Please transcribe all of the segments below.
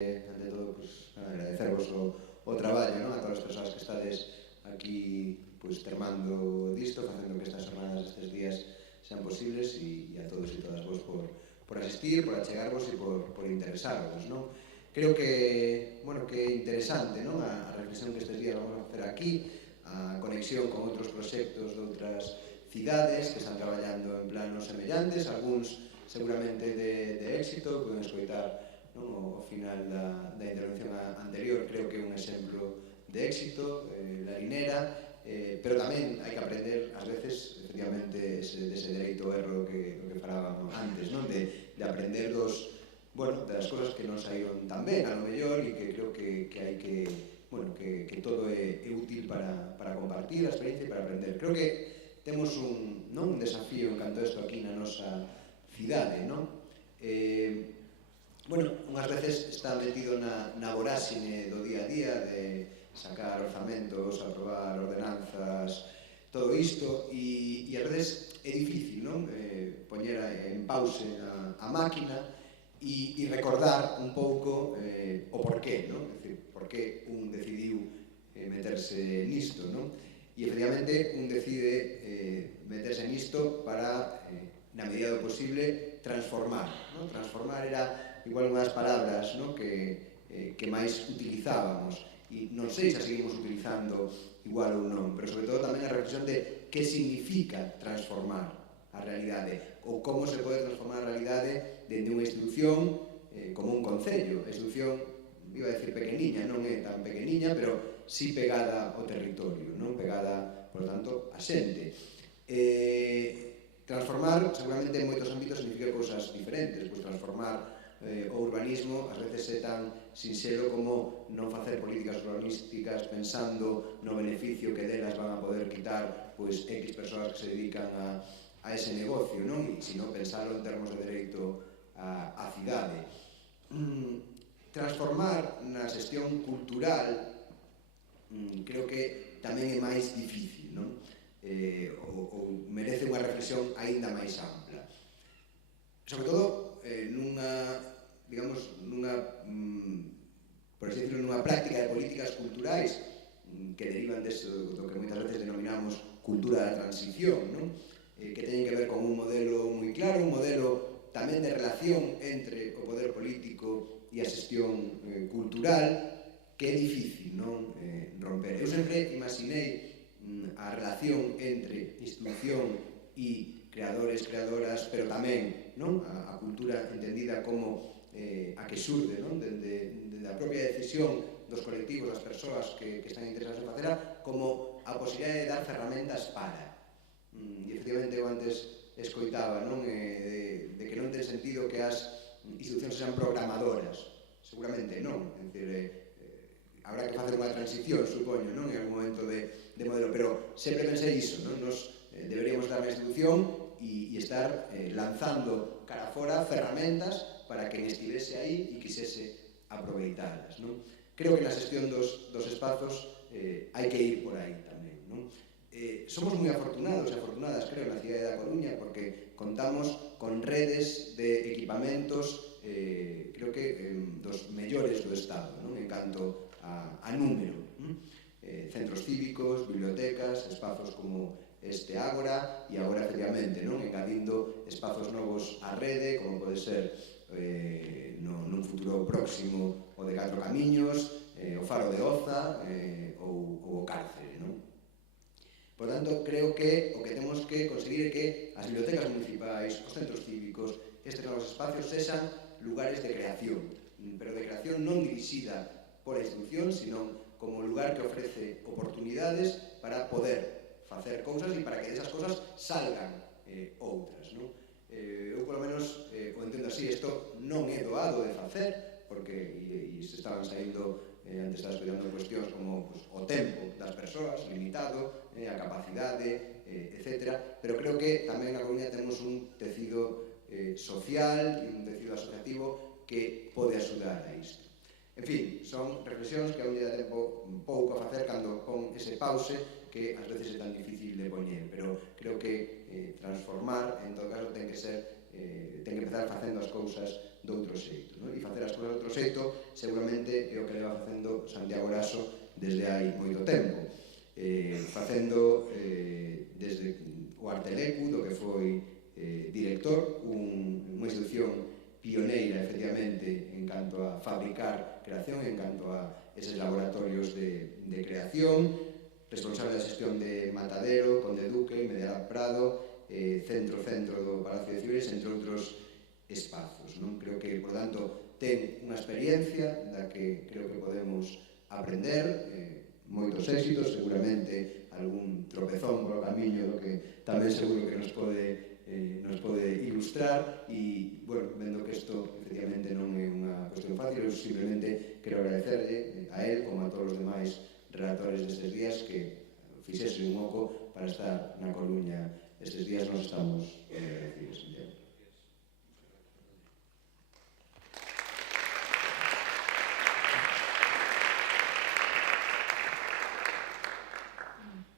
ante todo, pues, agradecervos o traballo, non? A todas as persoas que estades aquí pues, termando disto, facendo que estas jornadas estes días sean posibles e a todos e todas vos por asistir, por achegarvos e por interesarvos, non? Creo que, bueno, que é interesante, non? A reflexión que estes días vamos a facer aquí, a conexión con outros proxectos de outras cidades que están traballando en planos semellantes, algúns seguramente de éxito, poden escoitar o final da intervención anterior, creo que é un exemplo de éxito, la Linera, pero tamén hai que aprender, ás veces, efectivamente, dese dereito ao erro que falábamos antes, non? De aprender das cosas que non saíron tan ben, a lo mellor, e que creo que hai que, bueno, que todo é útil para compartir a experiencia e para aprender. Creo que temos un desafío en canto a isto aquí na nosa cidade, non? Bueno, unhas veces está metido na voráxine do día a día de sacar orzamentos, aprobar ordenanzas, todo isto, e ás veces é difícil, non? Poñer en pause a máquina e recordar un pouco o porqué, non? É dicir, porqué un decidiu meterse nisto, non? E, efectivamente, un decide meterse nisto para, na medida do posible, transformar, non? Transformar era igual unhas palabras, no? que máis utilizábamos, e non sei se seguimos utilizando igual ou non, pero sobre todo tamén a reflexión de que significa transformar a realidade, ou como se pode transformar a realidade dende unha institución como un concello. A institución, iba a decir pequeniña, non é tan pequeniña, pero sí pegada ao territorio, non? Pegada, por lo tanto, a xente. Transformar, seguramente, en moitos ámbitos significa cousas diferentes, pois transformar o urbanismo ás veces é tan sinxelo como non facer políticas urbanísticas pensando no beneficio que delas van a poder quitar pois X persoas que se dedican a ese negocio, non? E sino pensarlo en termos de dereito á cidade. Transformar na xestión cultural creo que tamén é máis difícil, non? Ou merece unha reflexión aínda máis ampla. Sobre todo, por así decirlo, nunha práctica de políticas culturais que derivan do que moitas veces denominamos cultura da transición, non? Que teñen que ver con un modelo moi claro, un modelo tamén de relación entre o poder político e a xestión cultural, que é difícil, non? Romper. Eu sempre imaginei a relación entre institución e creadores, creadoras, pero tamén a cultura entendida como a que xurde dende a propia decisión dos colectivos, das persoas que están interesadas en facela, como a posibilidade de dar ferramentas para. E, efectivamente, eu antes escoitaba de que non ten sentido que as institucións sean programadoras. Seguramente non. É dicir, habrá que facer unha transición, supoño, en algún momento de modelo, pero sempre pensei iso, nos deberíamos dar na institución e estar lanzando cara fora ferramentas para que estivese aí e quisese aproveitalas. Creo que na xestión dos espazos hai que ir por aí tamén. Somos moi afortunados e afortunadas, creo, na cidade da Coruña, porque contamos con redes de equipamentos, creo que dos mellores do Estado, en canto a número. Centros cívicos, bibliotecas, espazos como este Ágora, e agora, efectivamente, engadindo espazos novos á rede, como pode ser nun futuro próximo o de Catro Camiños, o Faro de Oza ou o Cárcere. Por tanto, creo que o que temos que conseguir é que as bibliotecas municipais, os centros cívicos, estes novos espacios sexan lugares de creación, pero de creación non dirixida por a institución, sino como lugar que ofrece oportunidades para poder facer cousas e para que desas cousas salgan outras. Eu, polo menos, o entendo así. Isto non é doado de facer, porque se estaban saindo, antes estaba estudiando cuestións como o tempo das persoas, limitado, a capacidade, etc. Pero creo que tamén na Coruña temos un tecido social e un tecido asociativo que pode axudar a isto. En fin, son reflexións que a un lle dá tempo un pouco a facer cando pon ese pause que ás veces é tan difícil de poñer, pero creo que transformar, en todo caso, ten que ser ten que empezar facendo as cousas de outro xeito, non? E facer as cousas de outro xeito seguramente é o que leva facendo Santiago Eraso desde hai moito tempo, facendo desde o Artelecu, do que foi director, unha institución pioneira, efectivamente, en canto a fabricar creación, en canto a eses laboratorios de creación, responsable da xestión de Matadero, Conde Duque, Medialab Prado, centro do Palacio de Ciberes, entre outros espazos, non? Creo que, por tanto, ten unha experiencia da que creo que podemos aprender, moitos éxitos, seguramente algún tropezón polo camiño do que tamén seguro que nos pode ilustrar e, bueno, vendo que isto efectivamente non é unha cuestión fácil, eu simplemente quero agradecerle a él como a todos os demais relatores destes días que fixese un oco para estar na Coruña estes días. Nos estamos agradecidos.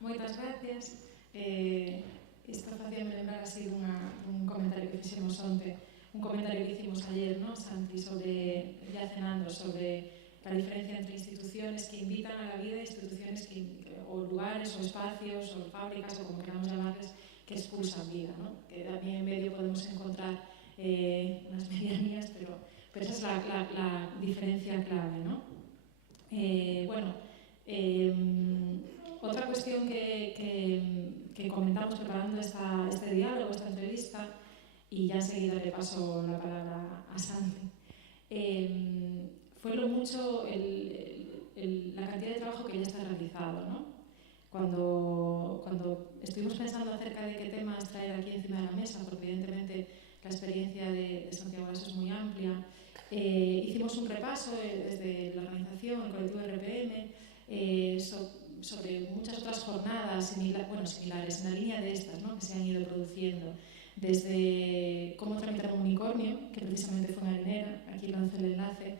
Moitas gracias. Isto facíame lembrar así un comentario que fixemos onte, un comentario que hicimos ayer, ¿no, Santi, sobre, ya cenando, sobre la diferencia entre instituciones que invitan a la vida e instituciones o lugares, o espacios, o fábricas, o como queramos llamarles, que expulsan vida, ¿no? Que también en medio podemos encontrar unas medianías, pero esa es la diferencia clave, ¿no? Otra cuestión que comentamos preparando este diálogo, esta entrevista, y ya enseguida le paso la palabra a Santi, fue lo mucho la cantidad de trabajo que ya está realizado, ¿no? Cuando estuvimos pensando acerca de qué temas traer aquí encima de la mesa, porque evidentemente la experiencia de Santiago Eraso es muy amplia, hicimos un repaso desde la organización, el colectivo RPM, sobre muchas otras jornadas similares en la línea de estas, ¿no?, que se han ido produciendo, desde cómo tramitar un unicornio, que precisamente fue en Arenera, aquí lanzo el enlace,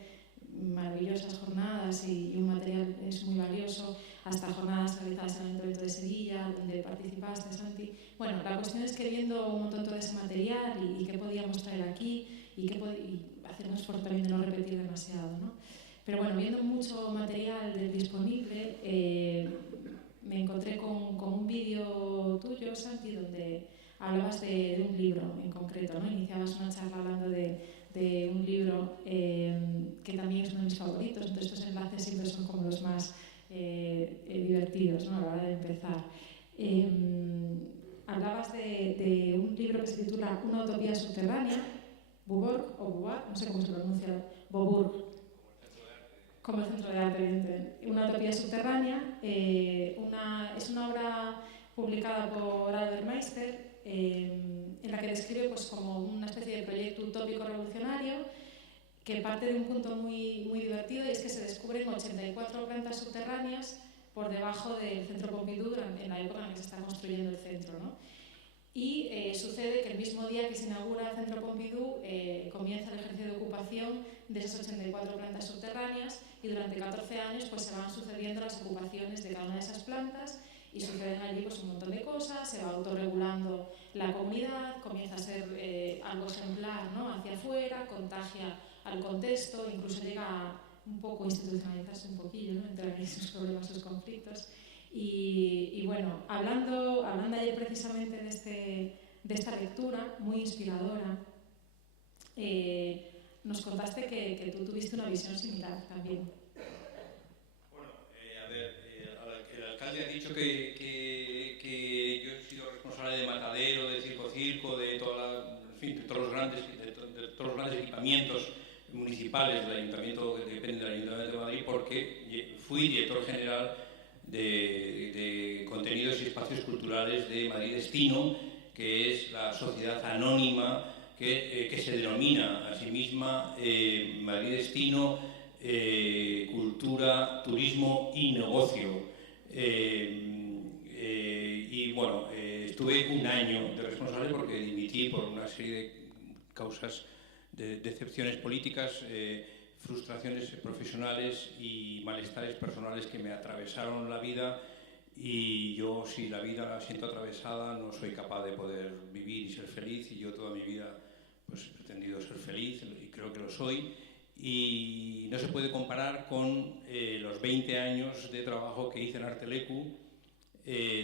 maravillosas jornadas y un material es muy valioso, hasta jornadas realizadas en el Ayuntamiento de Sevilla, donde participaste, Santi. Bueno, la cuestión es que viendo un montón todo ese material y qué podíamos traer aquí y hacer un esfuerzo también de no repetir demasiado, ¿no? Pero bueno, viendo mucho material disponible, me encontré con un vídeo tuyo, Santi, donde hablabas de un libro en concreto, ¿no? Iniciabas una charla hablando de un libro que también es uno de mis favoritos, entonces estos enlaces siempre son como los más divertidos, ¿no?, a la hora de empezar. Hablabas de un libro que se titula Una utopía subterránea, Boburg o Bouvard, no sé cómo se pronuncia, Boburg, como el centro de arte, evidentemente. Una utopía subterránea, es una obra publicada por Albert Meister, en la que describe pues, como una especie de proyecto utópico revolucionario que parte de un punto muy, muy divertido, y es que se descubren 84 plantas subterráneas por debajo del Centro Pompidou en la época en la que se está construyendo el centro, ¿no? Y sucede que el mismo día que se inaugura el Centro Pompidou comienza el ejercicio de ocupación de esas 84 plantas subterráneas, y durante 14 años pues, se van sucediendo las ocupaciones de cada una de esas plantas y suceden allí pues, un montón de cosas, se va autorregulando la comunidad, comienza a ser algo ejemplar, ¿no?, hacia afuera, contagia al contexto, incluso llega a un poco institucionalizarse un poquillo, ¿no?, entre ahí sus problemas, sus conflictos. Y bueno, hablando ayer precisamente de esta lectura muy inspiradora, nos contaste que tú tuviste una visión similar también. Bueno, a ver, el alcalde ha dicho que yo he sido responsable de Matadero, de Circo, de todos los grandes equipamientos municipales del Ayuntamiento, que depende del Ayuntamiento de Madrid, porque fui director general de contenidos y espacios culturales de Madrid Destino, que es la sociedad anónima que se denomina a sí misma Madrid Destino, Cultura, Turismo y Negocio. Y bueno, estuve un año de responsable porque dimití por una serie de causas, de decepciones políticas, frustraciones profesionales y malestares personales que me atravesaron la vida, y yo, si la vida la siento atravesada, no soy capaz de poder vivir y ser feliz, y yo toda mi vida pues he pretendido ser feliz y creo que lo soy. Y no se puede comparar con los 20 años de trabajo que hice en Arteleku,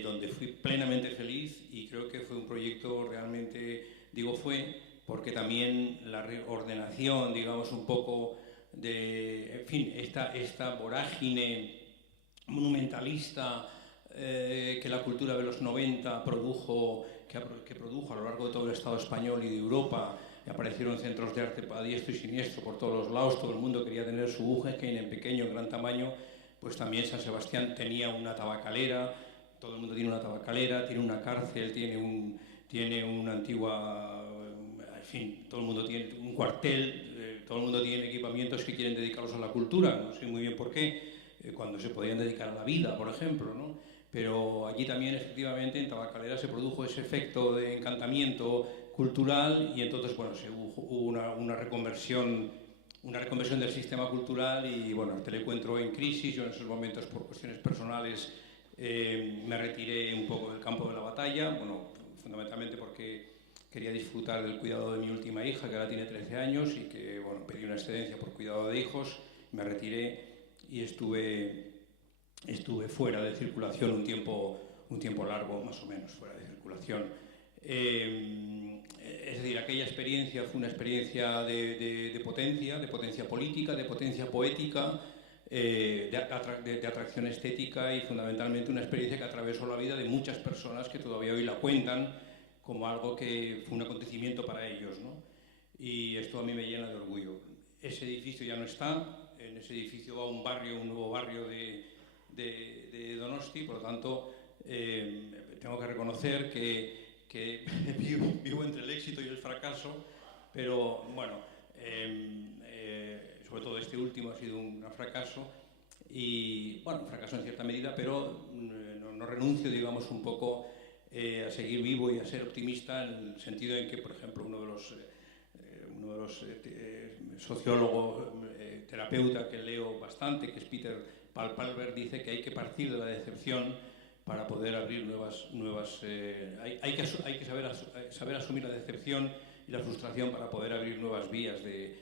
donde fui plenamente feliz, y creo que fue un proyecto realmente, digo fue, porque también la reordenación, digamos, un poco de, en fin, esta vorágine monumentalista que la cultura de los 90 produjo, que produjo a lo largo de todo el Estado español y de Europa. Y aparecieron centros de arte a diestro y siniestro por todos los lados, todo el mundo quería tener su Guggenheim en pequeño, en gran tamaño. Pues también San Sebastián tenía una tabacalera, todo el mundo tiene una tabacalera, tiene una cárcel, tiene una antigua, en fin, todo el mundo tiene un cuartel, todo el mundo tiene equipamientos que quieren dedicarlos a la cultura, no sé muy bien por qué, cuando se podían dedicar a la vida, por ejemplo, ¿no? Pero allí también, efectivamente, en Tabacalera se produjo ese efecto de encantamiento cultural, y entonces, bueno, hubo una reconversión del sistema cultural, y bueno, Arteleku entró en crisis. Yo en esos momentos, por cuestiones personales, me retiré un poco del campo de la batalla, bueno, fundamentalmente porque quería disfrutar del cuidado de mi última hija, que ahora tiene 13 años, y que, bueno, pedí una excedencia por cuidado de hijos. Me retiré y estuve fuera de circulación un tiempo largo, más o menos, fuera de circulación. Es decir, aquella experiencia fue una experiencia de potencia política, de potencia poética, de atracción estética, y fundamentalmente una experiencia que atravesó la vida de muchas personas que todavía hoy la cuentan como algo que fue un acontecimiento para ellos, ¿no? Y esto a mí me llena de orgullo. Ese edificio ya no está, en ese edificio va un nuevo barrio de Donosti, por lo tanto tengo que reconocer que vivo entre el éxito y el fracaso, pero bueno, sobre todo este último ha sido un gran fracaso, y bueno, un fracaso en cierta medida, pero no renuncio, digamos, un poco a seguir vivo y a ser optimista, en el sentido en que, por ejemplo, uno de los sociólogos, terapeuta que leo bastante, que es Peter Palper, dice que hay que partir de la decepción para poder abrir hay que saber asumir la decepción y la frustración para poder abrir nuevas vías de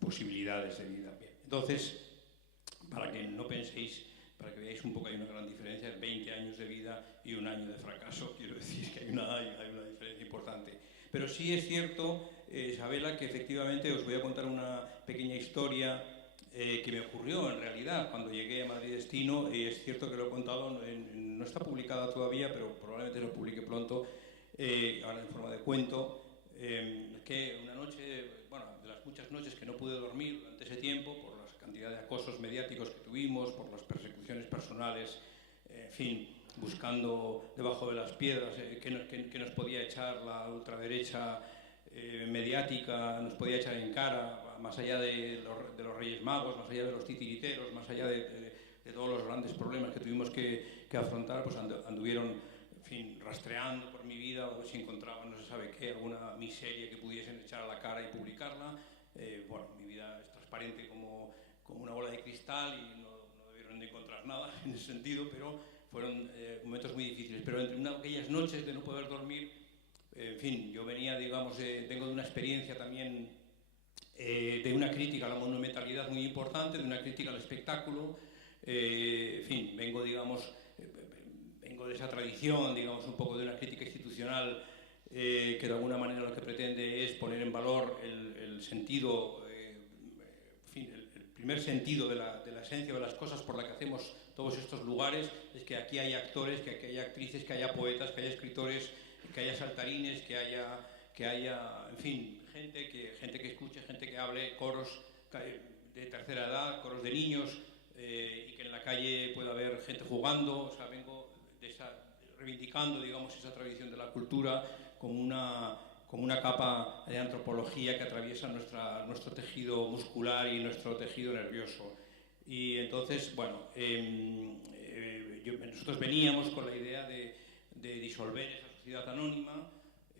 posibilidades de vida. Entonces, para que no penséis, para que veáis un poco, hay una gran diferencia, 20 años de vida y un año de fracaso. Quiero decir que hay una diferencia importante. Pero sí es cierto, Isabela, que efectivamente os voy a contar una pequeña historia que me ocurrió en realidad cuando llegué a Madrid Destino, y es cierto que lo he contado, no está publicada todavía, pero probablemente lo publique pronto, ahora en forma de cuento, que una noche, bueno, de las muchas noches que no pude dormir durante ese tiempo, por la cantidad de acosos mediáticos que tuvimos, por las persecuciones personales, en fin, buscando debajo de las piedras que nos podía echar la ultraderecha mediática, nos podía echar en cara, más allá de los Reyes Magos, más allá de los titiriteros, más allá de todos los grandes problemas que tuvimos que afrontar, pues anduvieron, en fin, rastreando por mi vida, o si encontraban, no se sabe qué, alguna miseria que pudiesen echar a la cara y publicarla. Bueno, mi vida es transparente como una bola de cristal, y no debieron de encontrar nada en ese sentido, pero fueron momentos muy difíciles. Pero entre una de aquellas noches de no poder dormir, en fin, yo venía, digamos, vengo de una experiencia también de una crítica a la monumentalidad muy importante, de una crítica al espectáculo, en fin, vengo de esa tradición, digamos, un poco de una crítica institucional que de alguna manera lo que pretende es poner en valor el sentido, en fin, el primer sentido de la esencia de las cosas por la que hacemos todos estos lugares, es que aquí haya actores, que aquí haya actrices, que haya poetas, que haya escritores, que haya saltarines, que haya, en fin, gente que escuche, gente que hable, coros de tercera edad, coros de niños, y que en la calle pueda haber gente jugando. O sea, vengo reivindicando, digamos, esa tradición de la cultura como una capa de antropología que atraviesa nuestro tejido muscular y nuestro tejido nervioso. Y entonces, bueno, nosotros veníamos con la idea de disolver esa sociedad anónima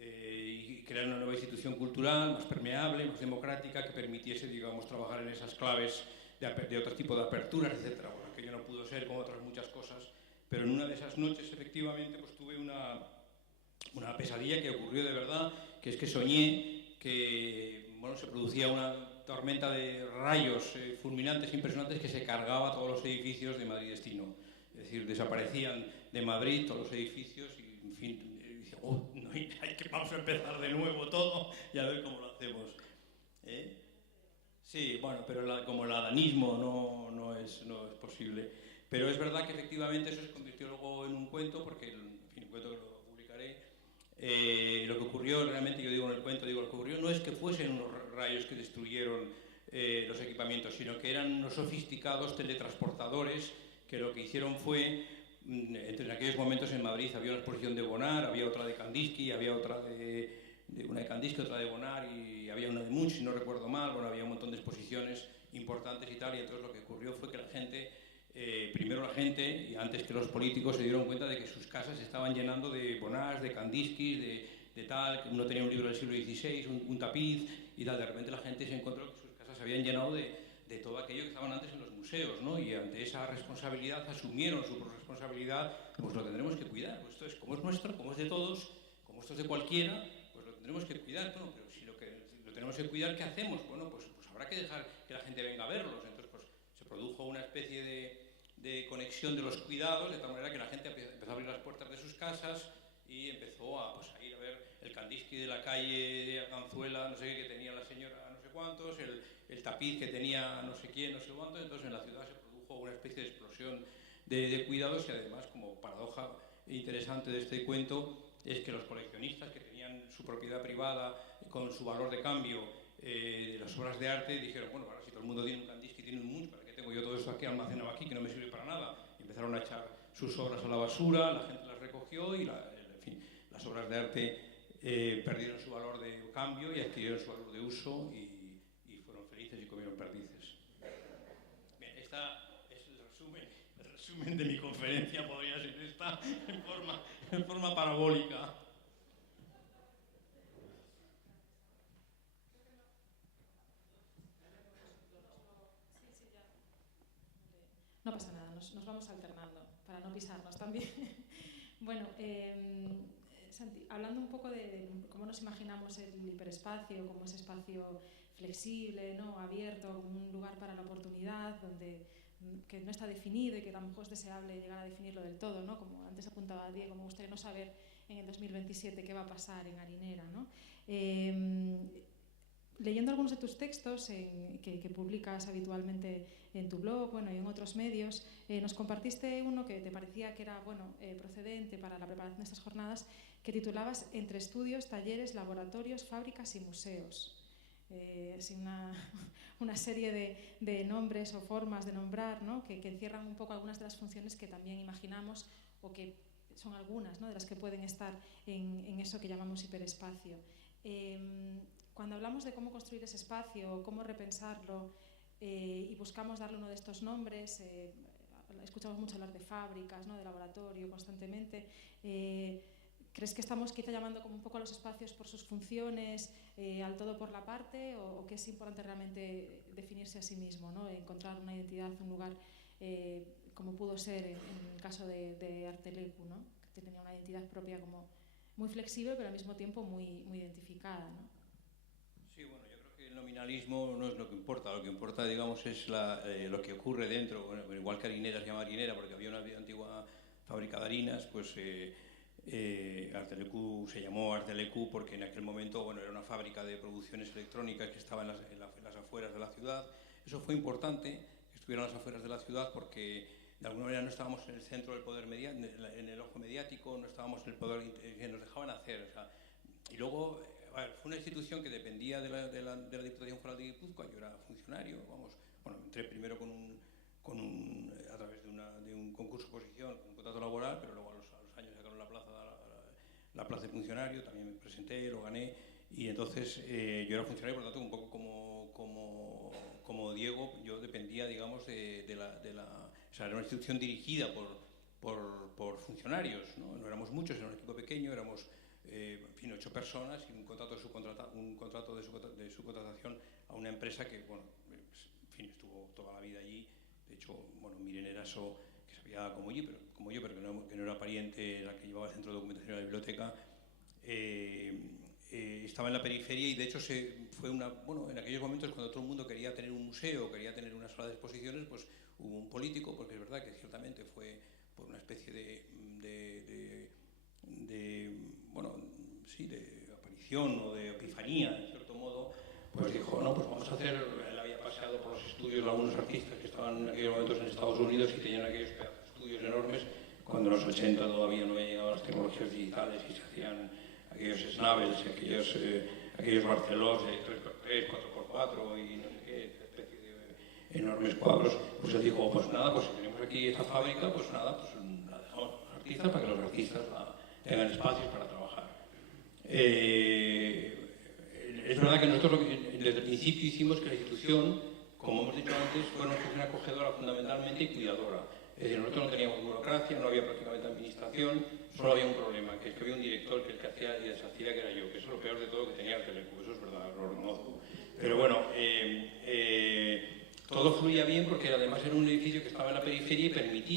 y crear una nueva institución cultural más permeable, más democrática, que permitiese, digamos, trabajar en esas claves de otro tipo de aperturas, etc. Bueno, aquello no pudo ser, como otras muchas cosas, pero en una de esas noches, efectivamente, pues tuve una pesadilla que ocurrió de verdad, que es que soñé que, bueno, se producía una tormenta de rayos fulminantes impresionantes que se cargaba todos los edificios de Madrid Destino. Es decir, desaparecían de Madrid todos los edificios y, en fin, dije, oh, no, vamos a empezar de nuevo todo y a ver cómo lo hacemos. Sí, bueno, pero como el adanismo no es posible. Pero es verdad que efectivamente eso se convirtió luego en un cuento, porque, en fin, un cuento que lo publicaré. Lo que ocurrió realmente, yo digo en el cuento, lo que ocurrió no es que fuesen unos rayos que destruyeron los equipamientos, sino que eran unos sofisticados teletransportadores que lo que hicieron fue, en aquellos momentos en Madrid había una exposición de Bonnard, había otra de Kandinsky, había otra una de Kandinsky, otra de Bonnard y había una de Munch, si no recuerdo mal, bueno, había un montón de exposiciones importantes y tal, y entonces lo que ocurrió fue que la gente, primero la gente, y antes que los políticos, se dieron cuenta de que sus casas se estaban llenando de Bonnard, de Kandinsky, de tal, que uno tenía un libro del siglo XVI, un tapiz, y tal, de repente la gente se encontró que sus casas se habían llenado de todo aquello que estaban antes en los museos, ¿no? Y ante esa responsabilidad asumieron su responsabilidad, pues lo tendremos que cuidar, pues esto es como es nuestro, como es de todos, como esto es de cualquiera, pues lo tendremos que cuidar. Bueno, pero si lo tenemos que cuidar, ¿qué hacemos? Bueno, pues habrá que dejar que la gente venga a verlos. Entonces, pues se produjo una especie de conexión de los cuidados, de tal manera que la gente empezó a abrir las puertas de sus casas y empezó a ir a ver el Kandinsky de la calle de Arganzuela, no sé qué, que tenía la señora no sé cuántos, el tapiz que tenía no sé quién, no sé cuántos. Entonces en la ciudad se produjo una especie de explosión de cuidados, y además, como paradoja interesante de este cuento, es que los coleccionistas que tenían su propiedad privada con su valor de cambio de las obras de arte dijeron, bueno, ahora si todo el mundo tiene un Kandinsky, tiene un Munch, ¿para qué tengo yo todo esto aquí almacenado aquí que no me sirve para nada? Y empezaron a echar sus obras a la basura, la gente las recogió y, en fin, las obras de arte perdieron su valor de cambio y adquirieron su valor de uso y fueron felices y comieron perdices. Bien, esta es el resumen de mi conferencia, podría ser esta en forma parabólica. No pasa nada, nos vamos alternando para no pisarnos también. Bueno, Santi, hablando un poco de cómo nos imaginamos el hiperespacio, como ese espacio flexible, ¿no? Abierto, como un lugar para la oportunidad, que no está definido y que tampoco es deseable llegar a definirlo del todo, ¿no? Como antes apuntaba Diego, me gustaría no saber en el 2027 qué va a pasar en Harinera, ¿no? Leyendo algunos de tus textos que publicas habitualmente en tu blog, bueno, y en otros medios, nos compartiste uno que te parecía que era procedente para la preparación de estas jornadas, que titulabas Entre estudios, talleres, laboratorios, fábricas y museos. Una serie de nombres o formas de nombrar, ¿no? que encierran un poco algunas de las funciones que también imaginamos, o que son algunas, ¿no? de las que pueden estar en eso que llamamos hiperespacio. Cuando hablamos de cómo construir ese espacio, cómo repensarlo, y buscamos darle uno de estos nombres, escuchamos mucho hablar de fábricas, ¿no? de laboratorio constantemente. ¿Crees que estamos quizá llamando como un poco a los espacios por sus funciones, al todo por la parte, o que es importante realmente definirse a sí mismo, ¿no? Encontrar una identidad, un lugar, como pudo ser en el caso de Arteleku, ¿no? que tenía una identidad propia como muy flexible, pero al mismo tiempo muy identificada, ¿no? Sí, bueno, yo creo que el nominalismo no es lo que importa, digamos, es lo que ocurre dentro. Bueno, igual que Harinera se llama Harinera porque había una antigua fábrica de harinas, pues Arteleku se llamó Arteleku porque en aquel momento, bueno, era una fábrica de producciones electrónicas que estaba en las afueras de la ciudad. Eso fue importante, que estuviera en las afueras de la ciudad, porque de alguna manera no estábamos en el centro del poder mediático, en el ojo mediático, no estábamos en el poder que nos dejaban hacer. O sea, y luego, fue una institución que dependía de la Diputación Foral de Guipúzcoa. Yo era funcionario, entré primero a través de un concurso oposición, con un contrato laboral, pero luego a los años sacaron la plaza de funcionario, también me presenté, lo gané, y entonces yo era funcionario, por lo tanto, un poco como Diego, yo dependía, digamos, o sea, era una institución dirigida por funcionarios, ¿no? éramos muchos, era un equipo pequeño, éramos 8 personas y un contrato de subcontratación a una empresa que, estuvo toda la vida allí. De hecho, Miren Eraso, que sabía como yo, pero que no era pariente, la que llevaba el centro de documentación de la biblioteca, estaba en la periferia y de hecho fue en aquellos momentos cuando todo el mundo quería tener un museo, quería tener una sala de exposiciones, pues hubo un político, porque es verdad que ciertamente fue por una especie de aparición o de epifanía, en cierto modo, pues dijo, no, pues vamos a hacer, él había paseado por los estudios de algunos artistas que estaban en aquellos momentos en Estados Unidos y tenían aquellos estudios enormes, cuando en los 80 todavía no habían llegado las tecnologías digitales y se hacían aquellos snabels, aquellos barcelós de 3x3, 4x4 y no sé qué, especie de enormes cuadros, pues él dijo, pues nada, pues si tenemos aquí esta fábrica, pues nada, pues la dejamos a los artistas para que los artistas tengan espacios para trabajar. Es verdad que nosotros desde el principio hicimos que la institución, como hemos dicho antes, fuera una institución acogedora fundamentalmente y cuidadora. Es decir, nosotros no teníamos burocracia, no había prácticamente administración, solo había un problema, que es que había un director que el que hacía y deshacía, que era yo, que eso es lo peor de todo que tenía el Telecu, eso es verdad, lo reconozco. Pero bueno, todo fluía bien porque además era un edificio que estaba en la periferia y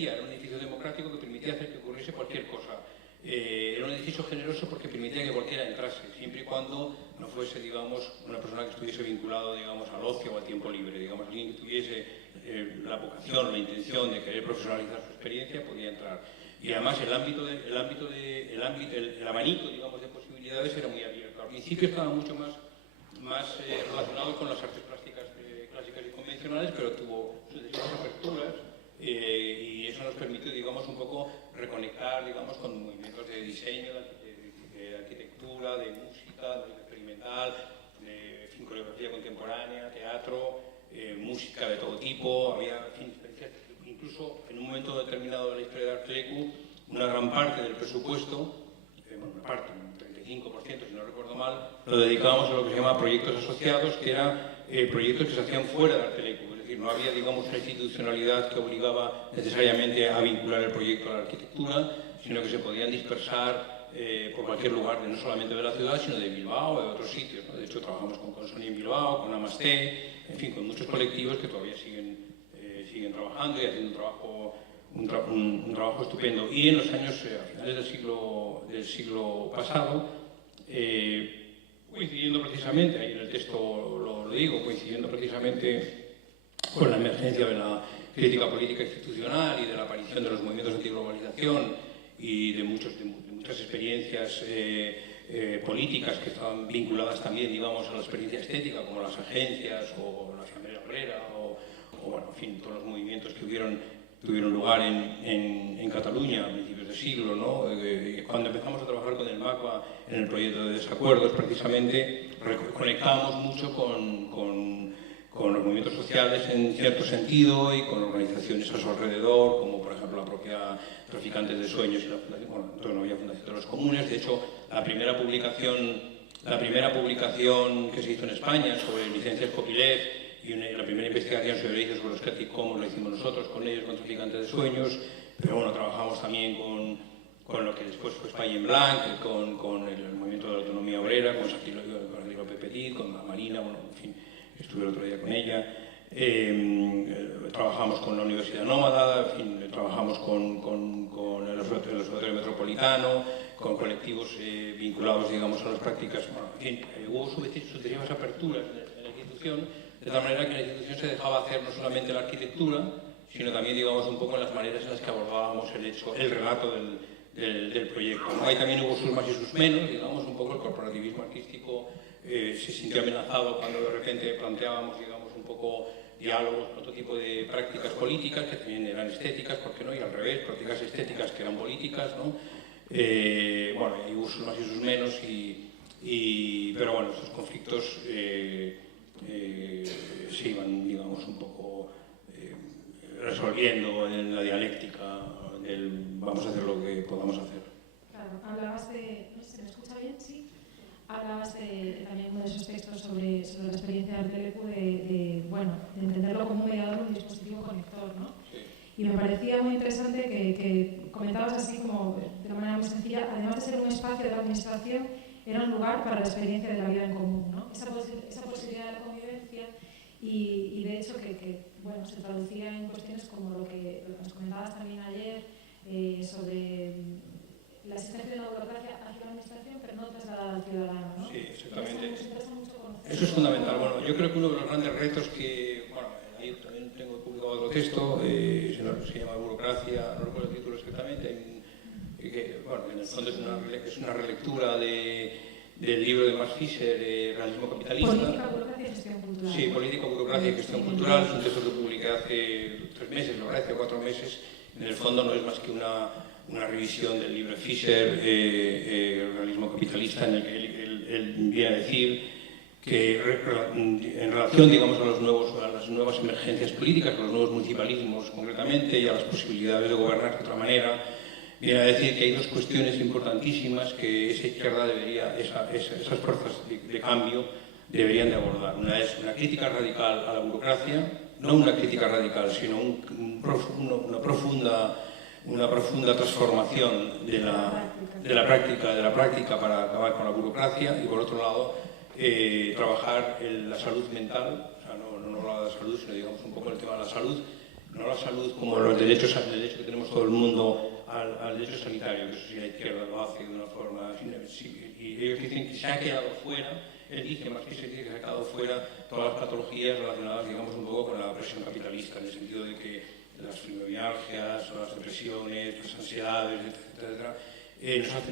era un edificio democrático que permitía hacer que ocurriese cualquier cosa. Era un edificio generoso porque permitía que cualquiera entrase, siempre y cuando no fuese, digamos, una persona que estuviese vinculado, digamos, al ocio o al tiempo libre, digamos, alguien que tuviese la vocación, la intención de querer profesionalizar su experiencia, podía entrar. Y además el abanico, digamos, de posibilidades era muy abierto. Al principio estaba mucho más relacionado con las artes plásticas clásicas y convencionales, pero tuvo sus aperturas. Y eso nos permite, digamos, un poco reconectar, digamos, con movimientos de diseño, de arquitectura, de música, de experimental, de coreografía contemporánea, teatro, música de todo tipo. Había experiencias, incluso en un momento determinado de la historia de Artelecu, una gran parte del presupuesto, un 35%, si no recuerdo mal, lo dedicábamos a lo que se llama proyectos asociados, que eran proyectos que se hacían fuera de Artelecu. Es decir, no había, digamos, una institucionalidad que obligaba necesariamente a vincular el proyecto a la arquitectura, sino que se podían dispersar por cualquier lugar, no solamente de la ciudad, sino de Bilbao o de otros sitios, ¿no? De hecho, trabajamos con Consoni en Bilbao, con Amasté, en fin, con muchos colectivos que todavía siguen trabajando y haciendo un trabajo estupendo. Y en los años, a finales del siglo pasado, coincidiendo precisamente, ahí en el texto lo digo, coincidiendo precisamente con la emergencia de la crítica política institucional y de la aparición de los movimientos de antiglobalización y de muchas experiencias políticas que estaban vinculadas también, digamos, a la experiencia estética, como las agencias o la Asamblea Obrera o bueno, en fin, todos los movimientos que tuvieron lugar en Cataluña a principios de siglo, ¿no? Cuando empezamos a trabajar con el MACBA en el proyecto de desacuerdos, precisamente conectábamos mucho con los movimientos sociales en cierto sentido y con organizaciones a su alrededor, como por ejemplo la propia Traficantes de Sueños y la Fundación, bueno, entonces no había Fundación de los Comunes. De hecho, la primera publicación que se hizo en España sobre licencias copyleft y la primera investigación sobre derechos sobre los Creative Commons la hicimos nosotros con ellos, con Traficantes de Sueños, pero bueno, trabajamos también con lo que después fue España en Blanc, con el movimiento de la autonomía obrera, con Santino Petit, con Marina, bueno, en fin, estuve el otro día con ella. Trabajamos con la Universidad Nómada, en fin, trabajamos con el Observatorio Metropolitano, con colectivos vinculados, digamos, a las prácticas. Bueno, en fin, hubo sucesivas aperturas en la institución, de tal manera que la institución se dejaba hacer no solamente la arquitectura, sino también, digamos, un poco en las maneras en las que abordábamos el relato del proyecto, ¿no? Ahí también hubo sus más y sus menos, digamos, un poco el corporativismo artístico se sintió amenazado cuando de repente planteábamos, digamos, un poco diálogos con otro tipo de prácticas políticas que también eran estéticas, ¿por qué no? Y al revés, prácticas estéticas que eran políticas, ¿no? Bueno, y hubo sus más y sus menos, pero bueno, estos conflictos se iban, digamos, un poco resolviendo en la dialéctica del vamos a hacer lo que podamos hacer. Claro, hablabas de... ¿Se me escucha bien? Sí. Hablabas también de esos textos sobre la experiencia de Artelecu, de entenderlo como un mediador, un dispositivo conector, ¿no? Sí. Y me parecía muy interesante que comentabas así como de una manera muy sencilla, además de ser un espacio de la administración, era un lugar para la experiencia de la vida en común, ¿no? Esa posibilidad de la convivencia y de hecho que se traducía en cuestiones como lo que nos comentabas también ayer sobre la existencia de una burocracia hacia la administración, pero no trasladada al ciudadano, ¿no? Sí, exactamente. Nos interesa mucho conocer. Eso es fundamental. Bueno, yo creo que uno de los grandes retos que, bueno, ahí también tengo publicado otro texto, se llama Burocracia, no recuerdo el título exactamente, que, bueno, en el fondo es una relectura del libro de Max Fischer, Realismo Capitalista. Política, burocracia y gestión cultural. Sí, Política, Burocracia y Gestión Cultural. Es un texto que publiqué hace 3 meses, me parece, o 4 meses. En el fondo no es más que una revisión del libro de Fischer, Realismo Capitalista, en el que él viene a decir que en relación, digamos, a las nuevas emergencias políticas, a los nuevos municipalismos concretamente y a las posibilidades de gobernar de otra manera, viene a decir que hay 2 cuestiones importantísimas que esa izquierda esas fuerzas de cambio deberían de abordar. Una es una crítica radical a la burocracia, no una crítica radical, sino una profunda transformación de la práctica para acabar con la burocracia, y por otro lado trabajar en la salud mental, o sea, no hablaba de salud, sino digamos un poco el tema de la salud, no la salud como el derecho que tenemos todo el mundo al derecho sanitario, que eso sí la izquierda lo hace de una forma, y ellos dicen que se ha quedado fuera, él dice, Marx dice que se ha quedado fuera todas las patologías relacionadas, digamos, un poco con la presión capitalista, en el sentido de que las fibromialgias, las depresiones, las ansiedades, etcétera,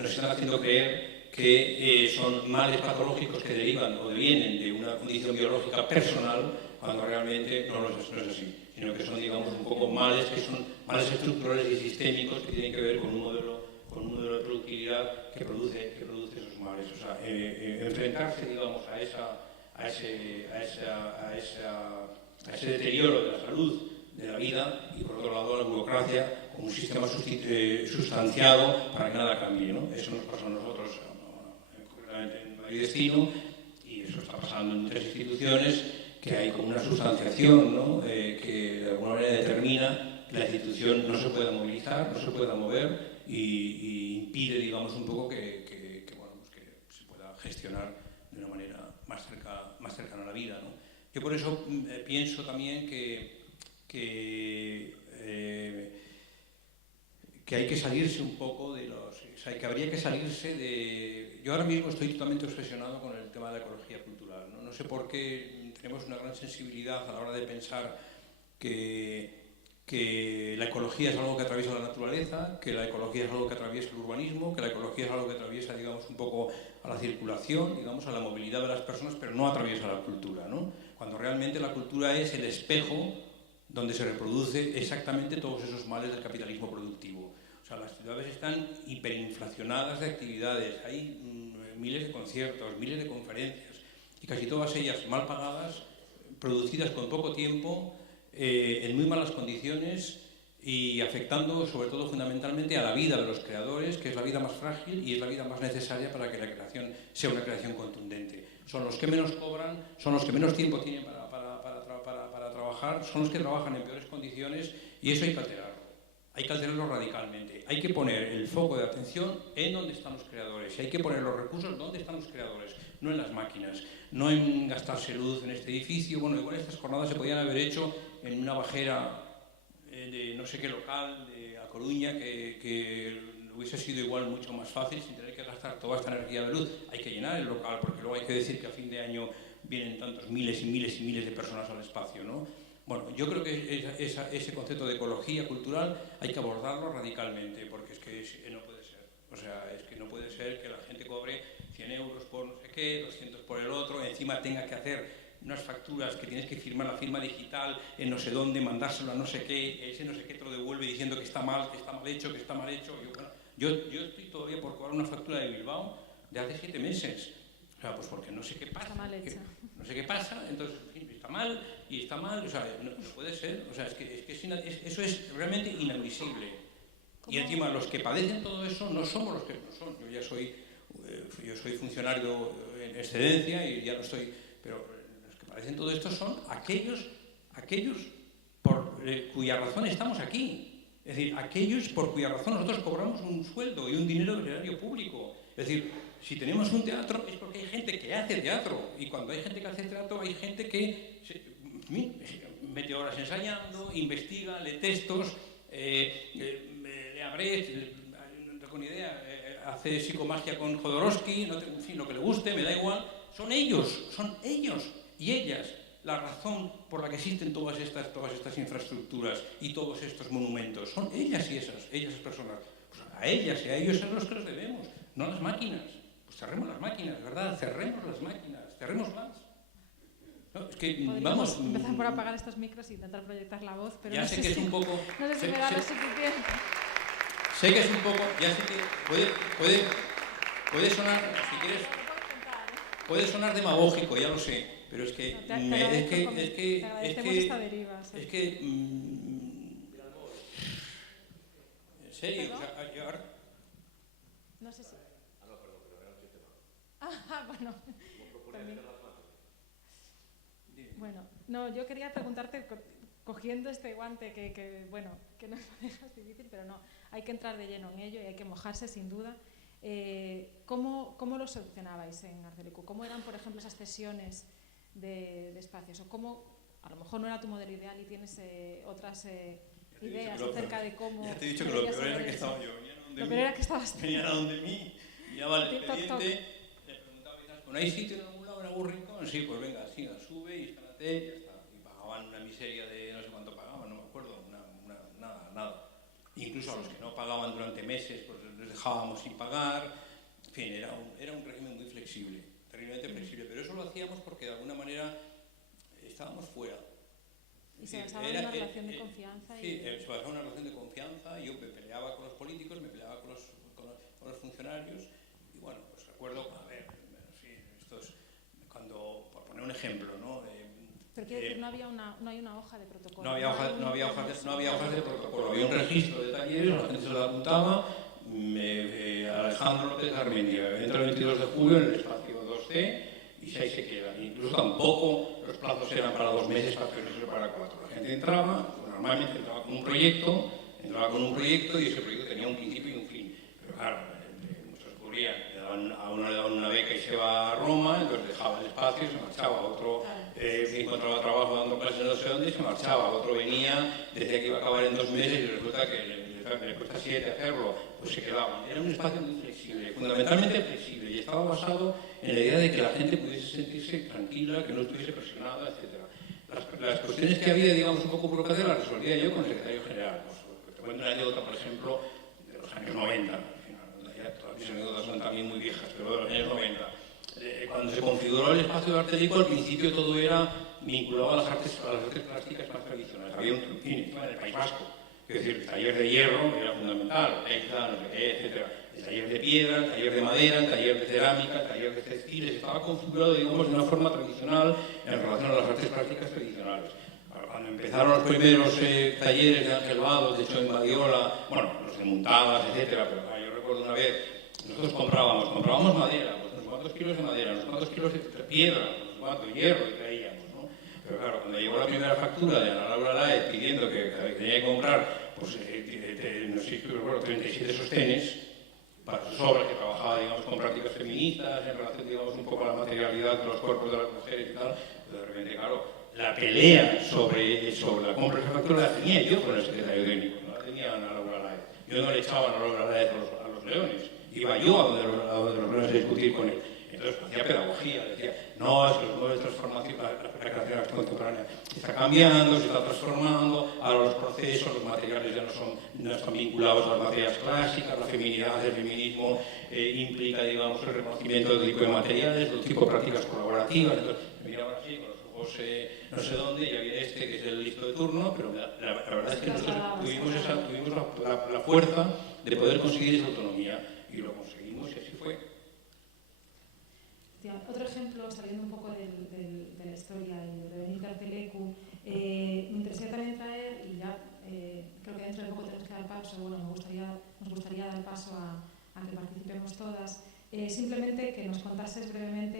nos están haciendo creer que son males patológicos que derivan o devienen de una condición biológica personal, cuando realmente no es así, sino que son, digamos, un poco males que son males estructurales y sistémicos que tienen que ver con un modelo de productividad que produce esos males. O sea, enfrentarse, digamos, a ese deterioro de la salud, de la vida, y por otro lado la burocracia como un sistema sustanciado para que nada cambie, ¿no? Eso nos pasa a nosotros, concretamente en Madrid Destino, y eso está pasando en muchas instituciones, que hay como una sustanciación, ¿no? Que de alguna manera determina que la institución no se pueda movilizar, no se pueda mover, y impide, digamos, un poco que se pueda gestionar de una manera más cercana a la vida, ¿no? Yo por eso pienso también que hay que salirse un poco de los... O sea, que habría que salirse de... Yo ahora mismo estoy totalmente obsesionado con el tema de la ecología cultural, ¿no? No sé por qué tenemos una gran sensibilidad a la hora de pensar que la ecología es algo que atraviesa la naturaleza, que la ecología es algo que atraviesa el urbanismo, que la ecología es algo que atraviesa, digamos, un poco a la circulación, digamos, a la movilidad de las personas, pero no atraviesa la cultura, ¿no? Cuando realmente la cultura es el espejo donde se reproduce exactamente todos esos males del capitalismo productivo. O sea, las ciudades están hiperinflacionadas de actividades, hay miles de conciertos, miles de conferencias, y casi todas ellas mal pagadas, producidas con poco tiempo, en muy malas condiciones, y afectando sobre todo fundamentalmente a la vida de los creadores, que es la vida más frágil y es la vida más necesaria para que la creación sea una creación contundente. Son los que menos cobran, son los que menos tiempo tienen para trabajar, son los que trabajan en peores condiciones, y eso hay que alterarlo. Hay que alterarlo radicalmente. Hay que poner el foco de atención en dónde están los creadores. Hay que poner los recursos donde están los creadores, no en las máquinas, no en gastarse luz en este edificio. Bueno, igual estas jornadas se podían haber hecho en una bajera de no sé qué local de A Coruña, que hubiese sido igual mucho más fácil sin tener que gastar toda esta energía de luz. Hay que llenar el local, porque luego hay que decir que a fin de año vienen tantos miles y miles y miles de personas al espacio, ¿no? Bueno, yo creo que ese concepto de ecología cultural hay que abordarlo radicalmente, porque es que no puede ser. O sea, es que no puede ser que la gente cobre 100 euros por no sé qué, 200 por el otro, encima tenga que hacer unas facturas que tienes que firmar la firma digital en no sé dónde, mandárselo a no sé qué, ese no sé qué te lo devuelve diciendo que está mal hecho, que está mal hecho. Yo estoy todavía por cobrar una factura de Bilbao de hace 7 meses. O sea, pues porque no sé qué pasa. Está mal hecha. No sé qué pasa, entonces está mal, o sea, no puede ser. O sea, eso es realmente inadmisible. Y encima los que padecen todo eso no somos los que no son. Yo soy funcionario en excedencia y ya lo estoy, pero los que padecen todo esto son aquellos por cuya razón estamos aquí. Es decir, aquellos por cuya razón nosotros cobramos un sueldo y un dinero del erario público. Es decir, si tenemos un teatro es porque hay gente que hace teatro, y cuando hay gente que hace teatro hay gente que mete horas ensayando, investiga, lee textos, lee a Brecht, no tengo ni idea, hace psicomagia con Jodorowsky, no, en fin, lo que le guste, me da igual. Son ellos y ellas la razón por la que existen todas estas infraestructuras y todos estos monumentos. Son ellas y esas personas. Pues a ellas y a ellos son los que los debemos, no las máquinas. Pues cerremos las máquinas, ¿verdad? Cerremos las máquinas, cerrémoslas. No, es que, vamos... empezar por apagar estos micros e intentar proyectar la voz, pero ya no sé sé que si, es un poco... no sé si me da lo suficiente. Sé que es un poco... Ya sé que puede sonar, si quieres... Puede sonar demagógico, ya lo sé, pero es que... Te agradecemos esta deriva. Sí. Es que... en serio, o sea, ahora... No sé si... bueno. También. Bueno, no, yo quería preguntarte, cogiendo este guante que bueno, que nos lo dejas difícil, pero no, hay que entrar de lleno en ello y hay que mojarse sin duda. ¿Cómo lo solucionabais en Art-de-Leku? ¿Cómo eran, por ejemplo, esas cesiones de espacios? ¿O cómo, a lo mejor no era tu modelo ideal y tienes otras ideas acerca de cómo... Ya te he dicho que lo peor era que estaba yo. Lo peor era que estabas tú. Venían a donde mí, miraba el expediente, le preguntaba, ¿no hay sitio en algún lado, en algún rincón? Sí, pues venga, siga, sube, instálate, y ya está. Y pagaban una miseria de no sé cuánto pagaban, no me acuerdo, nada. Incluso a los que no pagaban durante meses, pues les dejábamos sin pagar. En fin, era un régimen muy flexible, terriblemente flexible, pero eso lo hacíamos porque de alguna manera estábamos fuera. Y se basaba en una relación de confianza. Sí, se basaba en una relación de confianza. Yo me peleaba con los políticos, me peleaba con los funcionarios. Y bueno, pues recuerdo, a ver, sí, esto es cuando, por poner un ejemplo, ¿no? Pero quiero decir, no hay una hoja de protocolo. No había hojas de protocolo. Había un registro de talleres, la gente se lo apuntaba. Alejandro López Garmendia entra el 22 de julio en el espacio 2C y ahí se queda. Incluso tampoco los plazos eran para 2 meses, para 3 meses, para 4. La gente entraba, normalmente entraba con un proyecto y ese proyecto tenía un principio y un fin. Pero claro, muchos ocurría, a uno le daban una beca y se iba a Roma, entonces dejaba el espacio y se marchaba. Otro encontraba trabajo dando clases en no sé dónde y se marchaba. Otro venía, decía que iba a acabar en 2 meses y resulta que le cuesta 7 hacerlo, pues se quedaban. Era un espacio muy flexible, fundamentalmente flexible, y estaba basado en la idea de que la gente pudiese sentirse tranquila, que no estuviese presionada, etc. Las cuestiones que había, digamos, un poco burocráticas las resolvía yo con el secretario general. Pues, te cuento una anécdota, por ejemplo, de los años 90. Todas mis anécdotas son también muy viejas, pero de los años 90. Cuando se configuró el espacio de Art-de-Leku, al principio todo era vinculado a las artes plásticas más tradicionales. Había un cine en el País Vasco. Es decir, el taller de hierro era fundamental, no sé qué, etc. El taller de piedra, el taller de madera, el taller de cerámica, el taller de textiles, estaba configurado, digamos, de una forma tradicional en relación a las artes plásticas tradicionales. Cuando empezaron los primeros talleres de Ángel Vados, de hecho en Badiola, bueno, los de Muntadas, etc. Pero yo recuerdo una vez, nosotros comprábamos madera, pues unos cuantos kilos de madera, unos cuantos kilos de piedra, unos cuantos de hierro, y traíamos, ¿no? Pero claro, cuando llegó la primera factura de Ana Laura Laez pidiendo que tenía que comprar, pues, no sé, recuerdo, 37 sostenes para sus obras, que trabajaba, digamos, con prácticas feministas, en relación, digamos, un poco a la materialidad de los cuerpos de las mujeres y tal, pues de repente, claro, la pelea sobre la compra de esa factura la tenía yo con el secretario técnico, no la tenía Ana Laura Laez. Yo no le echaba a Ana Laura Laez a los leones, iba yo a donde los leones a discutir con él. Entonces hacía pedagogía, decía, no, es que los modelos de transformación, la creación contemporánea está cambiando, se está transformando, ahora los procesos, los materiales ya no están vinculados a las materias clásicas, la feminidad, el feminismo implica, digamos, el reconocimiento de otro tipo de materiales, de otro tipo de prácticas colaborativas. Entonces me miraban así, con los ojos no sé dónde, y había que es el listo de turno, pero la verdad es que nosotros tuvimos la fuerza de poder conseguir esa autonomía, y lo conseguimos, y así fue. Otro ejemplo, saliendo un poco de la historia y de venir de Art-de-Leku, me interesaría también traer, y ya creo que dentro de poco tenemos que dar paso, bueno, nos gustaría dar paso a que participemos todas, simplemente que nos contases brevemente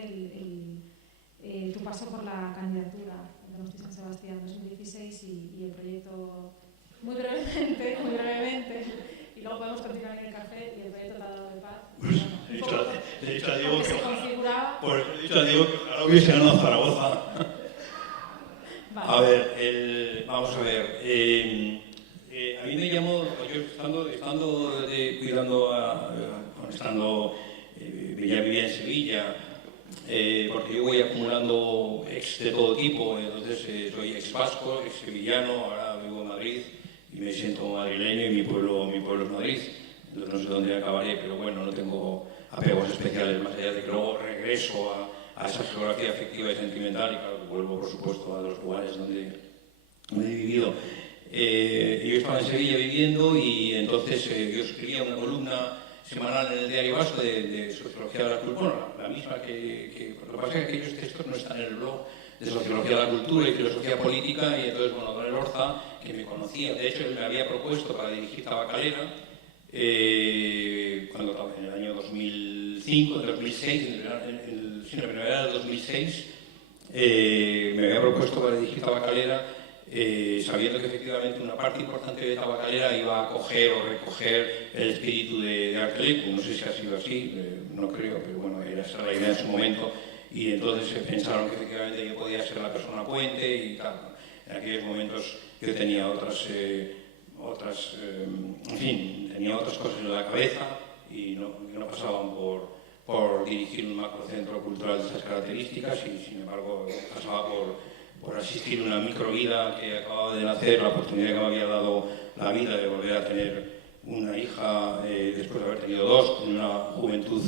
tu paso por la candidatura de Donosti San Sebastián 2016 y el proyecto muy brevemente, y luego podemos continuar en el café y el proyecto Tratado de Paz. He dicho a Diego que se configuraba. He dicho a Diego que ojalá hubiese ganado Zaragoza. Vale. A ver, vamos a ver. A mí me llamó, yo estando cuidando con ya vivía en Sevilla, porque yo voy acumulando ex de todo tipo, entonces soy ex vasco, ex sevillano, ahora vivo en Madrid y me siento madrileño y mi pueblo es Madrid. Entonces no sé dónde acabaré, pero bueno, no tengo apegos especiales, más allá de que luego regreso a esa geografía afectiva y sentimental y claro, vuelvo por supuesto a los lugares donde he vivido. Yo estaba en Sevilla viviendo y entonces yo escribía una columna semanal en el Diario Vasco de Sociología de la Cultura, bueno, la misma que lo que pasa es que aquellos textos no están en el blog de Sociología de la Cultura y Filosofía Política y entonces, bueno, Don Elorza, que me conocía, de hecho él me había propuesto para dirigir Tabacalera cuando estaba en el año 2005, en 2006, en la primavera del 2006 me había propuesto para dirigir Tabacalera sabiendo que efectivamente una parte importante de Tabacalera iba a coger o recoger el espíritu de Artelecu. No sé si ha sido así, no creo, pero bueno, era esa la idea en su momento. Y entonces pensaron que efectivamente yo podía ser la persona puente y tal. En aquellos momentos yo tenía en fin, tenía otras cosas en la cabeza y no pasaban por dirigir un macrocentro cultural de esas características y sin embargo pasaba por asistir a una microvida que acababa de nacer, la oportunidad que me había dado la vida de volver a tener una hija después de haber tenido dos, con una juventud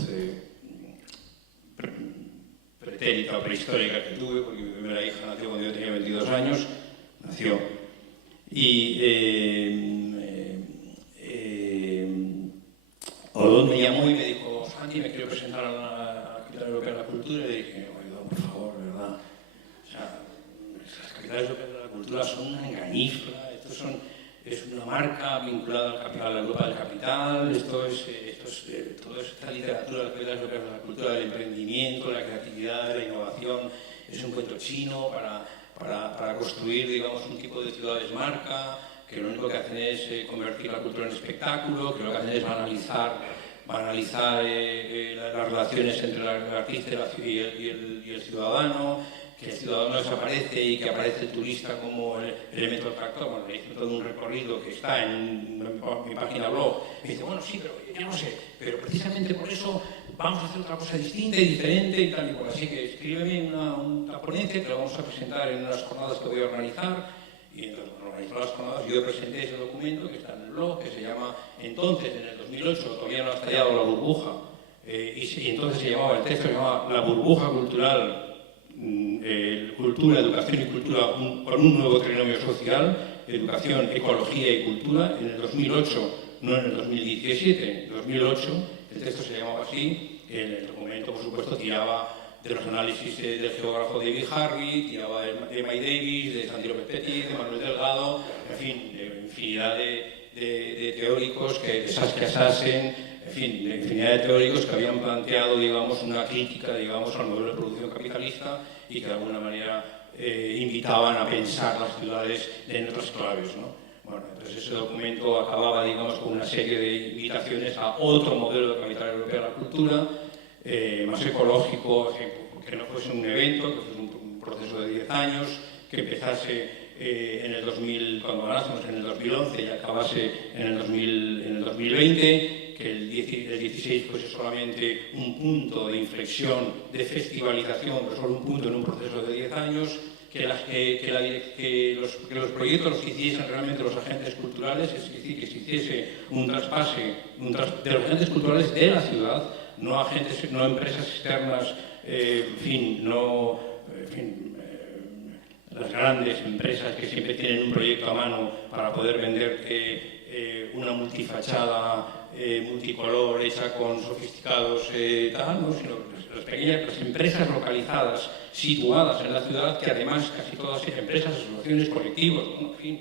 pretérita o prehistórica que tuve, porque mi primera hija nació cuando yo tenía 22 años, nació. Y Odón me llamó y me dijo, Santi, me quiero presentar a la Capital Europea de la Cultura, y le dije, oye, por favor, ¿verdad? O sea, las capitales europeas de la cultura son una engañifla, es una marca vinculada a la Europa del capital, toda esta literatura de las capitales europeas de la cultura, del emprendimiento, de la creatividad, de la innovación, es un cuento chino para construir, digamos, un tipo de ciudades marca, que lo único que hacen es convertir la cultura en espectáculo, que lo que hacen es banalizar las relaciones entre el artista y el ciudadano, que el ciudadano desaparece y que aparece el turista como el elemento atractor. Bueno, le hice todo un recorrido que está en mi página blog. Me dice, bueno, sí, pero ya no sé, pero precisamente por eso vamos a hacer otra cosa distinta y diferente y tal y cual. Así que escríbeme una ponencia que la vamos a presentar en unas jornadas que voy a organizar. Y entonces, bueno, organizar las jornadas, yo presenté ese documento que está en el blog, que se llama, entonces, en el 2008, todavía no ha estallado la burbuja, y entonces el texto se llamaba La burbuja cultural, cultura, educación y cultura por un nuevo trinomio social, educación, ecología y cultura, en el 2008, no en el 2017, en el 2008, el texto se llamaba así, el documento, por supuesto, tiraba de los análisis del geógrafo David Harvey, tiraba de May Davis, de Santi López Petit, de Manuel Delgado, en fin, de infinidad de teóricos, de Saskia Sassen, en fin, de infinidad de teóricos que habían planteado, digamos, una crítica, digamos, al modelo de producción capitalista y que de alguna manera invitaban a pensar las ciudades en otras claves, ¿no? Bueno, entonces ese documento acababa, digamos, con una serie de invitaciones a otro modelo de capital europeo de la cultura, más ecológico, que no fuese un evento, que fuese un proceso de 10 años, que empezase en el 2000, cuando nacimos en el 2011 y acabase en el 2020, que el 16 fuese solamente un punto de inflexión, de festivalización, pero solo un punto en un proceso de 10 años, que los proyectos los hiciesen realmente los agentes culturales, es decir, que se hiciese un traspase de los agentes culturales de la ciudad, no empresas externas, las grandes empresas que siempre tienen un proyecto a mano para poder venderte una multifachada multicolor hecha con sofisticados ¿no? Sino las empresas localizadas, situadas en la ciudad, que además casi todas esas empresas, asociaciones, colectivos, ¿no? En fin,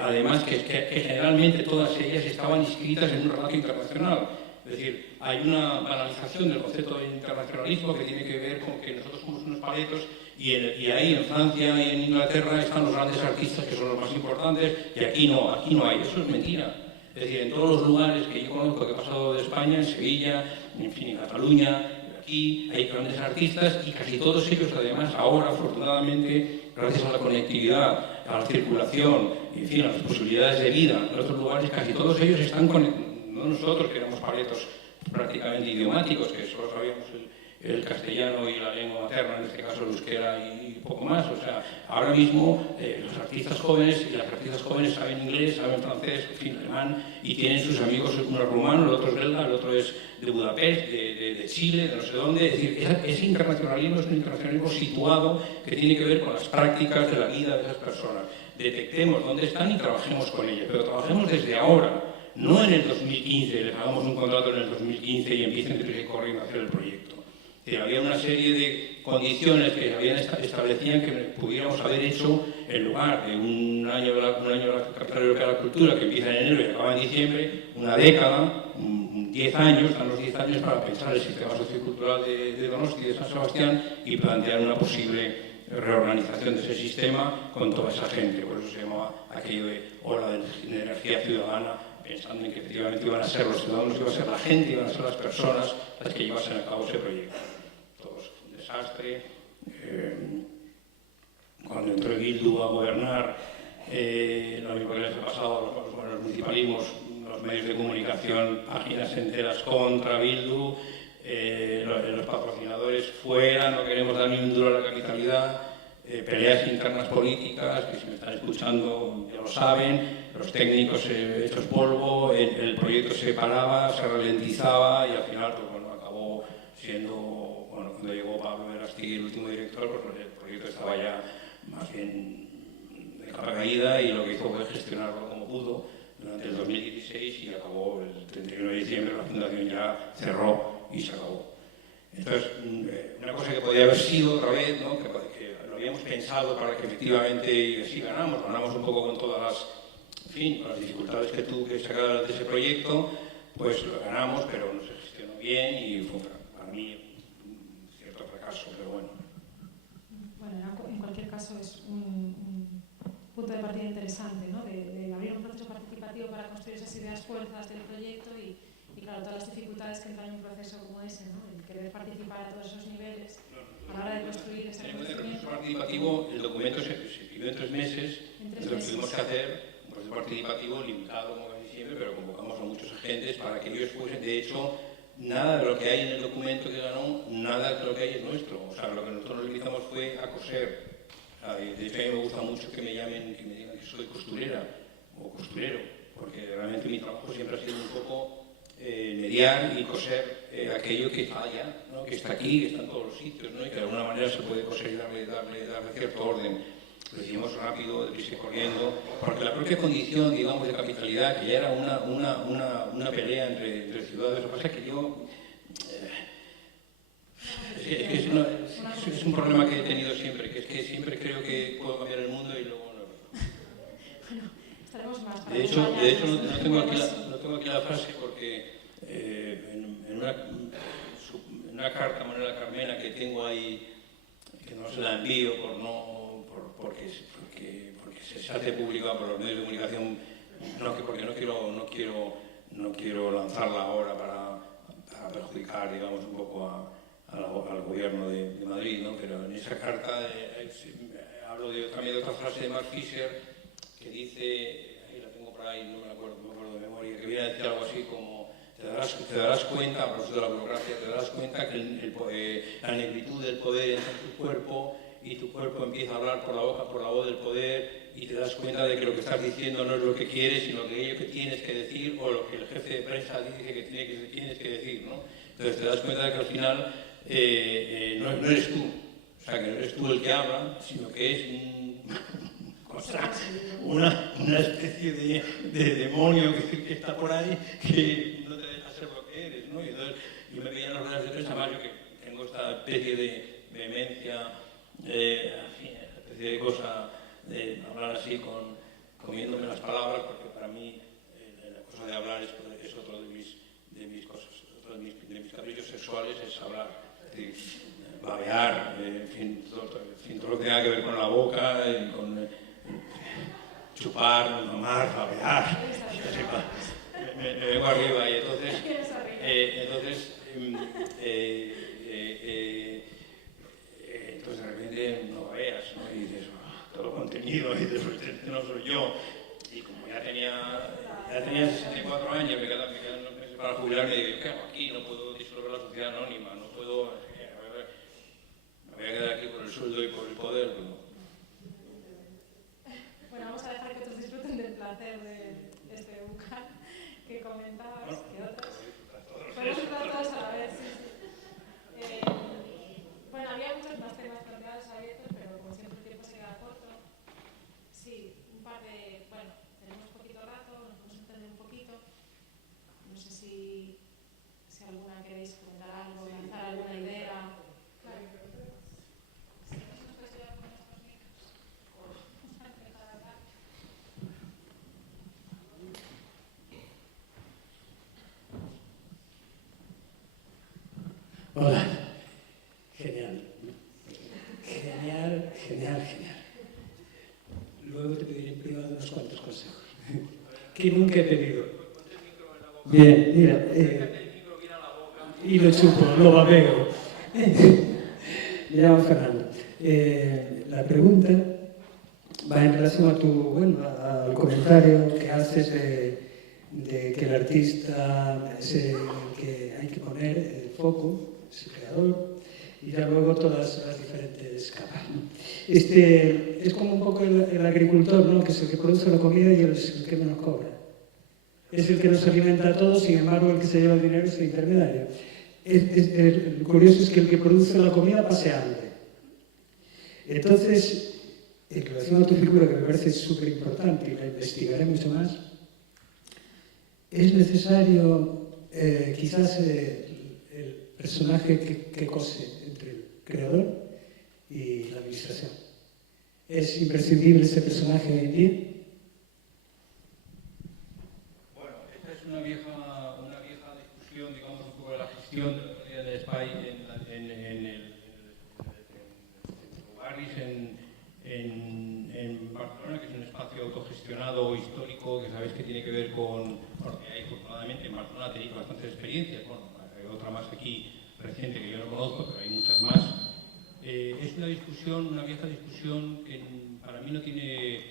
además que generalmente todas ellas estaban inscritas en un relato internacional. Es decir, hay una banalización del concepto de internacionalismo que tiene que ver con que nosotros somos unos paletos y ahí en Francia y en Inglaterra están los grandes artistas que son los más importantes y aquí no hay. Eso es mentira. Es decir, en todos los lugares que yo conozco que he pasado de España, en Sevilla, en fin, en Cataluña, aquí hay grandes artistas y casi todos ellos además ahora, afortunadamente, gracias a la conectividad, a la circulación, en fin, a las posibilidades de vida en otros lugares, casi todos ellos están conectados. No nosotros que éramos paletos prácticamente idiomáticos, que solo sabíamos el castellano y la lengua materna, en este caso el euskera y poco más. O sea, ahora mismo los artistas jóvenes y las artistas jóvenes saben inglés, saben francés, en fin, alemán, y tienen sus amigos, uno es rumano, el otro es belga, el otro es de Budapest, de Chile, de no sé dónde. Es decir, ese internacionalismo es un internacionalismo situado que tiene que ver con las prácticas de la vida de esas personas. Detectemos dónde están y trabajemos con ellas, pero trabajemos desde ahora, no en el 2015, les hagamos un contrato en el 2015 y empiecen a corriendo a hacer el proyecto. Había una serie de condiciones que establecían que pudiéramos haber hecho, en lugar de un año de la Capital Europea de la Cultura, que empieza en enero y acaba en diciembre, una década, 10 años, dan los 10 años para pensar el sistema sociocultural de Donosti y de San Sebastián y plantear una posible reorganización de ese sistema con toda esa gente. Por eso se llamaba aquello de ola de energía ciudadana, pensando en que efectivamente iban a ser los ciudadanos, iba a ser la gente, iban a ser las personas las que llevasen a cabo ese proyecto. Todos un desastre. Cuando entró Bildu a gobernar, lo mismo que les ha pasado a los municipalismos, los medios de comunicación, páginas enteras contra Bildu, los patrocinadores fuera, no queremos dar ni un duro a la capitalidad, peleas internas políticas, que si me están escuchando ya lo saben, los técnicos hechos polvo, el proyecto se paraba, se ralentizaba y al final pues, bueno, acabó siendo, bueno, cuando llegó Pablo Verástegui, el último director, pues el proyecto estaba ya más bien de capa caída y lo que hizo fue gestionarlo como pudo durante el 2016 y acabó el 31 de diciembre, la fundación ya cerró y se acabó. Entonces, una cosa que podía haber sido otra vez, ¿no? que lo habíamos pensado para que efectivamente, y así ganamos un poco con todas las, en fin, con las dificultades que tuvo que sacar adelante ese proyecto, pues lo ganamos, pero no se gestionó bien y fue para mí un cierto fracaso, pero bueno. Bueno, en cualquier caso es un punto de partida interesante, ¿no? De abrir un proceso participativo para construir esas ideas fuerzas del proyecto y claro, todas las dificultades que entran en un proceso como ese, ¿no? El querer participar a todos esos niveles a la hora de construir ese conocimiento. En el proceso participativo, el documento se escribió en 3 meses, lo que tuvimos que hacer, un proceso participativo limitado como en diciembre, pero convocamos a muchos agentes para que ellos fuesen, de hecho, nada de lo que hay en el documento que ganó, nada de lo que hay es nuestro. O sea, lo que nosotros nos limitamos fue a coser. O sea, de hecho, a mí me gusta mucho que me llamen, que me digan que soy costurera o costurero, porque realmente mi trabajo siempre ha sido un poco mediar y coser aquello que falla, ¿no? Que está aquí, que está en todos los sitios, ¿no? Y que de alguna manera se puede coser y darle cierto orden. Lo hicimos rápido, deprisa y corriendo, porque la propia condición, digamos, de capitalidad, que ya era una pelea entre ciudades, lo que pasa es que yo... es un problema que he tenido siempre, que es que siempre creo que puedo cambiar el mundo y luego no. Bueno, estaremos más para de hecho no tengo aquí la frase porque en una carta a Manuela Carmena que tengo ahí, que no se la envío porque se hace pública por los medios de comunicación, porque no quiero lanzarla ahora para perjudicar, digamos, un poco al gobierno de Madrid, ¿no? Pero en esa carta hablo también de otra frase de Mark Fisher que dice, ahí la tengo por ahí, no me acuerdo de memoria, que viene a decir algo así como te darás cuenta, a propósito de la burocracia, te darás cuenta que la negritud del poder entra en tu cuerpo y tu cuerpo empieza a hablar por la voz del poder y te das cuenta de que lo que estás diciendo no es lo que quieres, sino aquello que tienes que decir o lo que el jefe de prensa dice que tienes que decir, ¿no? Entonces te das cuenta de que al final no eres tú, o sea, que no eres tú el que habla, sino que es una especie de demonio que está por ahí que no te deja ser lo que eres, ¿no? Y entonces yo me veía en las ruedas de prensa, más yo que tengo esta especie de vehemencia, esta especie de cosa de hablar así comiéndome las palabras, porque para mí la cosa de hablar es otro de mis cosas, otro de mis caprichos sexuales es hablar, es decir, babear, en fin, todo lo que tenga que ver con la boca, con chupar, mamar, babear, me vengo arriba y entonces de repente no veas, ¿no? Y dices, todo contenido, y dices, este no soy yo. Y como ya tenía 64 años, me quedan unos meses para jubilarme y digo, ¿qué hago aquí? No puedo disolver la sociedad anónima, no puedo... me voy a quedar aquí por el sueldo y por el poder. ¿No? Bueno, vamos a dejar que otros disfruten del placer de este bucal que comentabas, bueno, que otros... Podemos disfrutar todos a la vez, sí. Bueno, había muchos más temas planteados abiertos, pero como siempre el tiempo se queda corto. Sí, un par de... Bueno, tenemos poquito rato, nos podemos entender un poquito. No sé si alguna queréis comentar algo, lanzar alguna idea. Claro. Si no se nos puede llevar con estos micros. Hola. Genial. Genial, genial, genial. Luego te pediré en privado unos cuantos consejos. Que nunca he pedido. Bien, mira. Y lo chupo, lo babeo. Me llamo Fernando. La pregunta va en relación a al comentario que haces de que el artista es el que hay que poner el foco, es el creador, y ya luego todas las diferentes capas, ¿no? Es como un poco el agricultor, ¿no? Que es el que produce la comida y es el que menos cobra. Es el que nos alimenta a todos, sin embargo el que se lleva el dinero es el intermediario. Lo curioso es que el que produce la comida pase hambre. Entonces, en relación a tu figura, que me parece súper importante y la investigaré mucho más, es necesario quizás el personaje que cose entre el creador y la administración. ¿Es imprescindible ese personaje hoy en día? Bueno, esta es una vieja discusión, digamos, un poco de la gestión del SPY en Barcelona, que es un espacio autogestionado histórico, que sabéis que tiene que ver con... Bueno, que hay, afortunadamente, en Barcelona tenéis bastantes experiencias, bueno, hay otra más aquí reciente que yo no conozco, pero hay muchas más. Es una discusión, una vieja discusión que para mí no tiene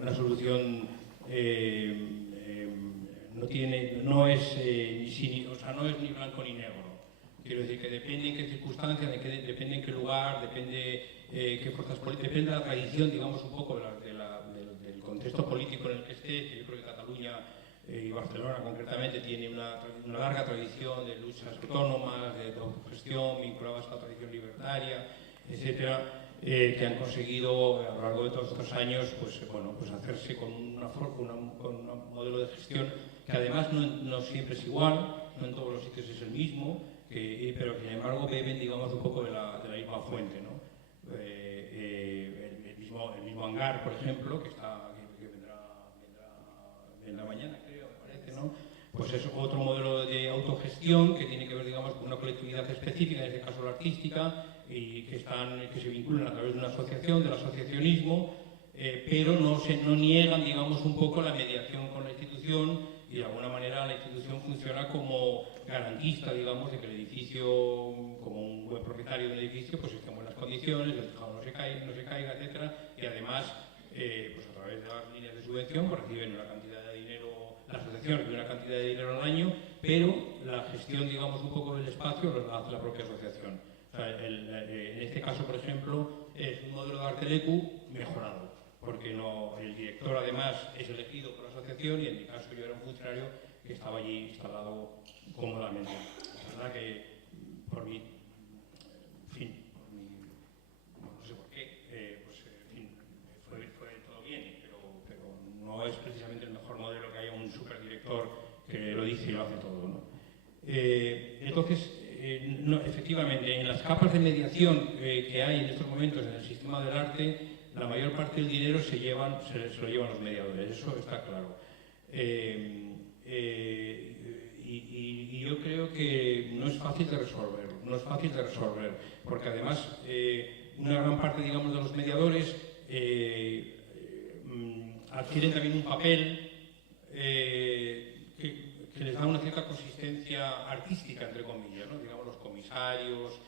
una solución, no es ni blanco ni negro. Quiero decir que depende en qué circunstancias, depende en qué lugar, depende qué fuerzas políticas, depende de la tradición, digamos, un poco del contexto político en el que esté, que yo creo que Cataluña y Barcelona concretamente tiene una larga tradición de luchas autónomas, de autogestión, vinculadas a la tradición libertaria, etcétera, que han conseguido a lo largo de todos estos años pues hacerse con un modelo de gestión que además no siempre es igual, no en todos los sitios es el mismo, pero que sin embargo beben, digamos, un poco de la misma fuente, ¿no? El mismo hangar, por ejemplo, que vendrá mañana, creo, me parece, ¿no? Pues es otro modelo de autogestión que tiene que ver, digamos, con una colectividad específica, en este caso la artística, y que se vinculan a través de una asociación, del asociacionismo, pero no niegan, digamos, un poco la mediación con la institución, y de alguna manera la institución funciona como garantista, digamos, de que el edificio, como un buen propietario del edificio, pues esté en buenas condiciones, el tejado no se caiga, etcétera, y además, pues a través de las líneas de subvención, pues reciben una cantidad de dinero, la asociación recibe una cantidad de dinero al año, pero la gestión, digamos, un poco del espacio la hace la propia asociación. O sea, en este caso, por ejemplo, es un modelo de Artelecu mejorado, porque el director además es elegido por la asociación y en mi caso yo era un funcionario que estaba allí instalado cómodamente. Es verdad que por mí, en fin, no sé por qué, pues en fin, fue todo bien, pero no es precisamente el mejor modelo que haya un superdirector que lo dice y lo hace todo, ¿no? Entonces, efectivamente, en las capas de mediación que hay en estos momentos en el sistema del arte, la mayor parte del dinero se lo llevan los mediadores, eso está claro. Y yo creo que no es fácil de resolver, porque además una gran parte, digamos, de los mediadores adquieren también un papel que les da una cierta consistencia artística, entre comillas, ¿no? Digamos, los comisarios,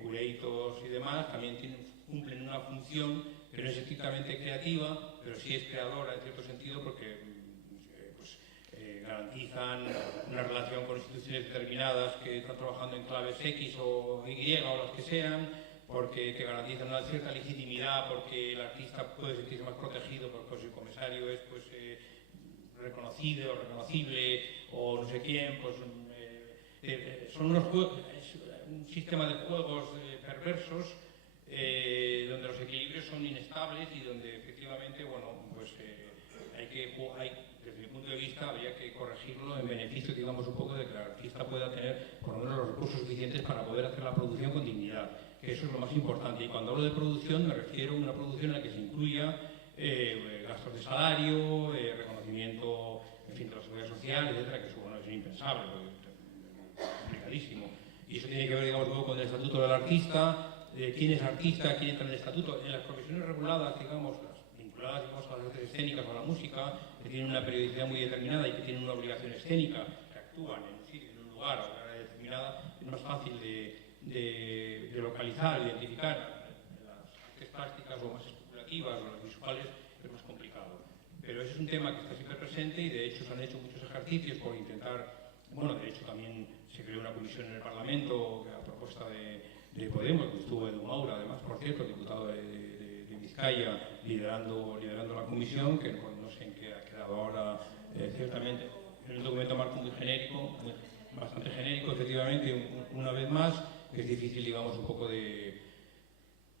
curators y demás también cumplen una función que no es estrictamente creativa, pero sí es creadora en cierto sentido, porque garantizan una relación con instituciones determinadas que están trabajando en claves X o Y o las que sean, porque que garantizan una cierta legitimidad, porque el artista puede sentirse más protegido porque su comisario es pues, reconocido o reconocible o no sé quién, pues son unos juegos, es un sistema de juegos perversos donde los equilibrios son inestables y donde efectivamente, bueno, pues desde mi punto de vista habría que corregirlo en beneficio, digamos, un poco de que el artista pueda tener por lo menos los recursos suficientes para poder hacer la producción con dignidad, que eso es lo más importante. Y cuando hablo de producción me refiero a una producción en la que se incluya gastos de salario, reconocimiento, en fin, de la seguridad social, etcétera, que eso bueno, es impensable, es complicadísimo. Y eso tiene que ver, digamos, luego con el estatuto del artista, quién es artista, quién entra en el estatuto. En las profesiones reguladas, digamos, las vinculadas digamos, a las artes escénicas o a la música, que tienen una periodicidad muy determinada y que tienen una obligación escénica, que actúan en un sitio, en un lugar a una hora determinada, es más fácil de localizar, identificar. Las artes plásticas o más especulativas o las visuales es más complicado. Pero ese es un tema que está siempre presente y de hecho se han hecho muchos ejercicios por intentar, bueno, de hecho también se creó una comisión en el Parlamento a propuesta de Podemos, que estuvo Edu Maura, además, por cierto, diputado de Vizcaya, liderando la comisión, que no sé en qué ha quedado ahora, ciertamente, en un documento marco muy genérico, bastante genérico, efectivamente, una vez más, que es difícil, digamos, un poco de...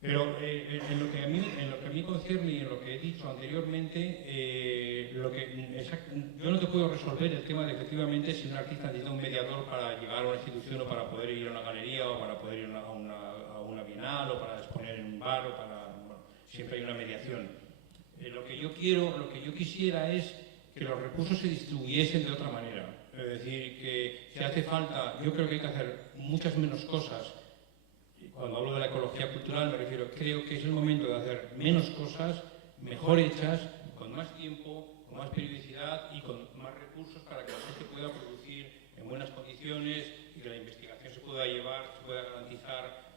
Pero en lo que a mí concierne y en lo que he dicho anteriormente, yo no te puedo resolver el tema de efectivamente si un artista necesita un mediador para llegar a una institución o para poder ir a una galería o para poder ir a una bienal o para exponer en un bar o para... Bueno, siempre hay una mediación. Lo que yo quisiera es que los recursos se distribuyesen de otra manera. Es decir, que si hace falta, yo creo que hay que hacer muchas menos cosas. Cuando hablo de la ecología cultural me refiero, creo que es el momento de hacer menos cosas, mejor hechas, con más tiempo, con más periodicidad y con más recursos para que la gente pueda producir en buenas condiciones y que la investigación se pueda llevar, se pueda garantizar,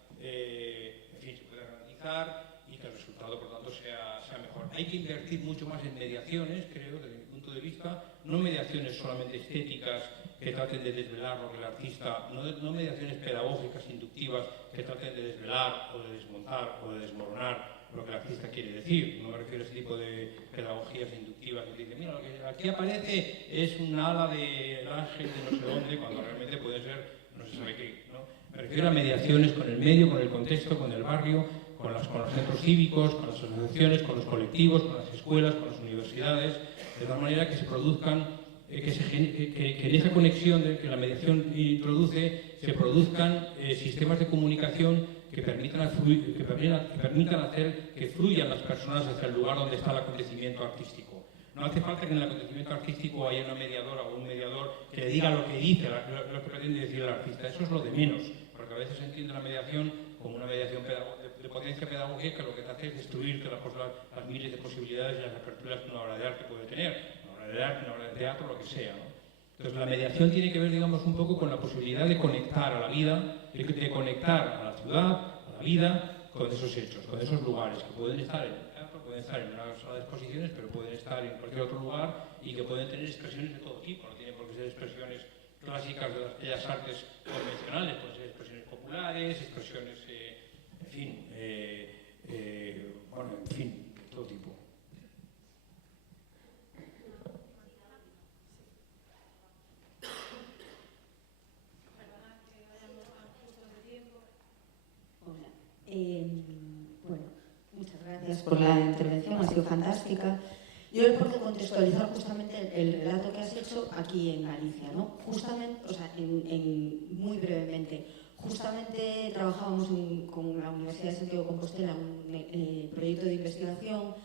y que el resultado, por tanto, sea mejor. Hay que invertir mucho más en mediaciones, creo, desde mi punto de vista, no mediaciones solamente estéticas que traten de desvelar lo que el artista, no mediaciones pedagógicas, inductivas, que traten de desvelar o de desmontar o de desmoronar lo que el artista quiere decir. No me refiero a ese tipo de pedagogías inductivas que dicen, mira, lo que aquí aparece es un ala del ángel de no sé dónde, cuando realmente puede ser no se sabe qué, ¿no? Me refiero a mediaciones con el medio, con el contexto, con el barrio, con los centros cívicos, con las asociaciones, con los colectivos, con las escuelas, con las universidades, de tal manera que se produzcan, que en esa conexión que la mediación introduce, se produzcan sistemas de comunicación que permitan hacer que fluyan las personas hacia el lugar donde está el acontecimiento artístico. No hace falta que en el acontecimiento artístico haya una mediadora o un mediador que le diga lo que dice, lo que pretende decir el artista. Eso es lo de menos, porque a veces se entiende la mediación como una mediación de potencia pedagógica que lo que te hace es destruirte las miles de posibilidades y las aperturas que una obra de arte puede tener, una obra de arte, una obra de teatro, lo que sea, ¿no? Entonces la mediación tiene que ver, digamos, un poco con la posibilidad de conectar a la vida, de conectar a la ciudad, a la vida, con esos hechos, con esos lugares que pueden estar en el teatro, pueden estar en una sala de exposiciones, pero pueden estar en cualquier otro lugar y que pueden tener expresiones de todo tipo, no tienen por qué ser expresiones clásicas de las bellas artes convencionales, pueden ser expresiones populares, expresiones, en fin, bueno, en fin, de todo tipo. Bueno, muchas gracias por la intervención, ha sido fantástica. Yo le puedo contextualizar justamente el relato que has hecho aquí en Galicia, ¿no? Justamente, o sea, muy brevemente, justamente trabajábamos con la Universidad de Santiago de Compostela en un proyecto de investigación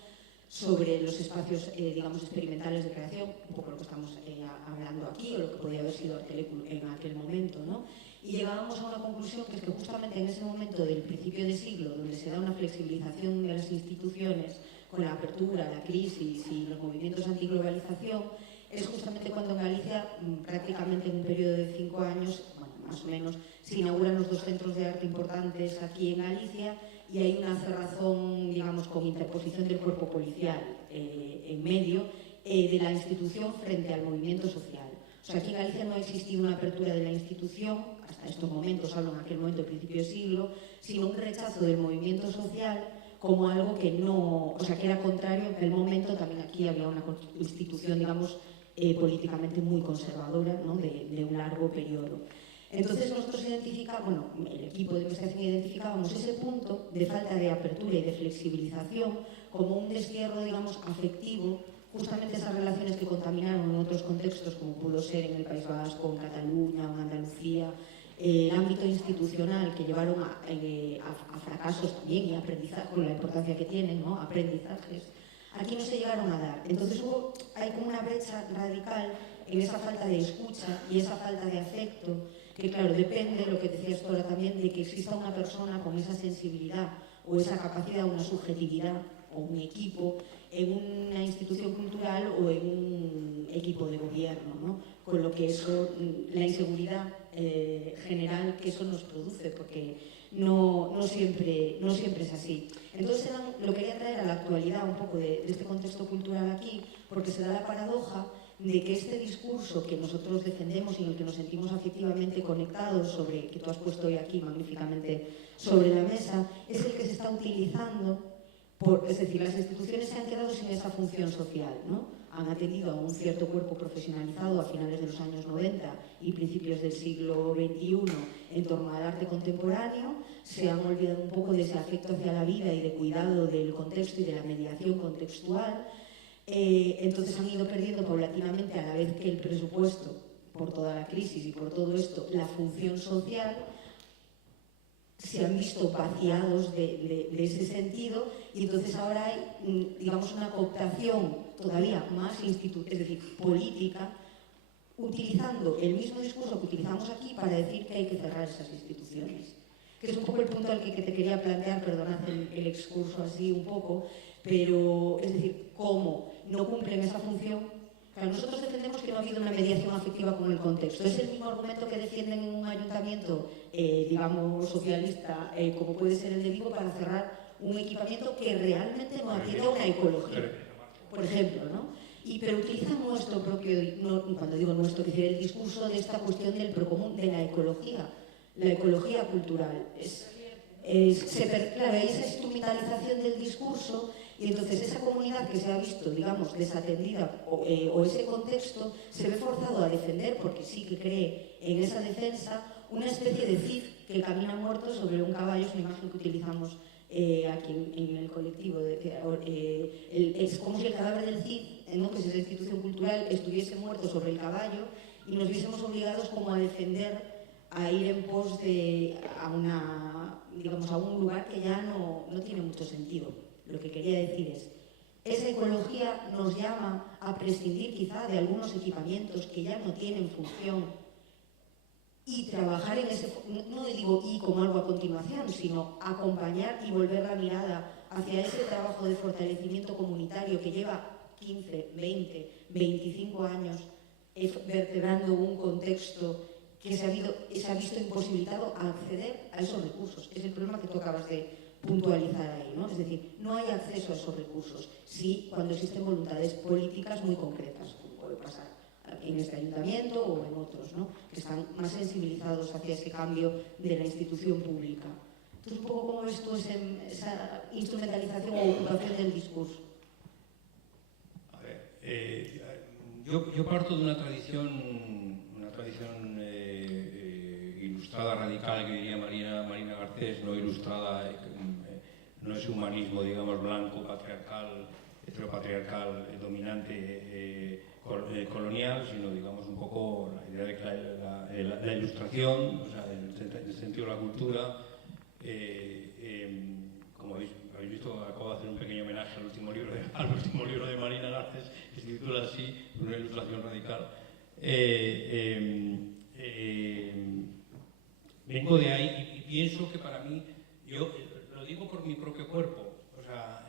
sobre los espacios, digamos, experimentales de creación, un poco lo que estamos hablando aquí, o lo que podía haber sido Artelecul en aquel momento, ¿no? Y llegábamos a una conclusión que es que justamente en ese momento del principio de siglo, donde se da una flexibilización de las instituciones con la apertura, la crisis y los movimientos antiglobalización, es justamente cuando en Galicia, prácticamente en un periodo de 5 años, bueno, más o menos, se inauguran los 2 centros de arte importantes aquí en Galicia y hay una cerrazón, digamos, con interposición del cuerpo policial en medio de la institución frente al movimiento social. O sea, aquí en Galicia no ha existido una apertura de la institución, hasta estos momentos, hablo en aquel momento, principio de siglo, sino un rechazo del movimiento social como algo que no, o sea, que era contrario. En aquel momento también aquí había una institución, digamos, políticamente muy conservadora, ¿no? de un largo periodo. Entonces nosotros identificamos, bueno, el equipo de investigación identificábamos ese punto de falta de apertura y de flexibilización como un destierro, digamos, afectivo, justamente esas relaciones que contaminaron en otros contextos, como pudo ser en el País Vasco, en Cataluña o en Andalucía, el ámbito institucional, que llevaron a fracasos también y aprendizaje, con la importancia que tienen, ¿no? Aprendizajes, aquí no se llegaron a dar. Entonces hay como una brecha radical en esa falta de escucha y esa falta de afecto, que claro, depende, lo que decías tú ahora también, de que exista una persona con esa sensibilidad o esa capacidad, una subjetividad o un equipo en una institución cultural o en un equipo de gobierno, ¿no? Con lo que eso, la inseguridad general que eso nos produce, porque no siempre es así. Entonces lo quería traer a la actualidad un poco de este contexto cultural aquí, porque se da la paradoja de que este discurso que nosotros defendemos y en el que nos sentimos afectivamente conectados, sobre, que tú has puesto hoy aquí magníficamente sobre la mesa, es el que se está utilizando, es decir, las instituciones se han quedado sin esa función social, ¿no? Han atendido a un cierto cuerpo profesionalizado a finales de los años 90 y principios del siglo XXI en torno al arte contemporáneo, se han olvidado un poco de ese afecto hacia la vida y de cuidado del contexto y de la mediación contextual. Entonces han ido perdiendo paulatinamente, a la vez que el presupuesto, por toda la crisis y por todo esto, la función social, se han visto vaciados de ese sentido, y entonces ahora hay, digamos, una cooptación todavía más política, utilizando el mismo discurso que utilizamos aquí para decir que hay que cerrar esas instituciones. Que es un poco el punto al que te quería plantear, perdonad el excurso así un poco, pero es decir, cómo no cumplen esa función. Claro, nosotros defendemos que no ha habido una mediación afectiva con el contexto. Es el mismo argumento que defienden en un ayuntamiento, digamos, socialista, como puede ser el de Vigo, para cerrar un equipamiento que realmente no atiende a una ecología, por ejemplo, ¿no? Pero utilizan nuestro propio, cuando digo nuestro, que es el discurso de esta cuestión del procomún, de la ecología cultural. Claro, hay esa instrumentalización del discurso. Y entonces esa comunidad que se ha visto, digamos, desatendida o ese contexto se ve forzado a defender, porque sí que cree en esa defensa, una especie de Cid que camina muerto sobre un caballo. Es una imagen que utilizamos aquí en el colectivo. Es como si el cadáver del Cid, ¿no? Que es esa institución cultural, estuviese muerto sobre el caballo y nos viésemos obligados como a defender, a ir en pos a un lugar que ya no tiene mucho sentido. Lo que quería decir es, esa ecología nos llama a prescindir quizá de algunos equipamientos que ya no tienen función y trabajar en ese, no digo y como algo a continuación, sino acompañar y volver la mirada hacia ese trabajo de fortalecimiento comunitario que lleva 15, 20, 25 años vertebrando un contexto que se ha visto imposibilitado a acceder a esos recursos. Es el problema que tú acabas de puntualizar ahí, ¿no? Es decir, no hay acceso a esos recursos, sí, cuando existen voluntades políticas muy concretas, como puede pasar en este ayuntamiento o en otros, ¿no? Que están más sensibilizados hacia ese cambio de la institución pública. Entonces, un poco cómo ves tú esa instrumentalización o ocupación del discurso. A ver, yo parto de una tradición ilustrada radical, que diría Marina Garcés, no ilustrada, no es humanismo, digamos, blanco, patriarcal, heteropatriarcal, dominante, colonial, sino, digamos, un poco la idea de que la ilustración, o sea, en el sentido de la cultura, como habéis visto, acabo de hacer un pequeño homenaje al último libro de Marina Garcés, que se titula así, una ilustración radical. Vengo de ahí y pienso que para mí, yo lo digo por mi propio cuerpo, o sea,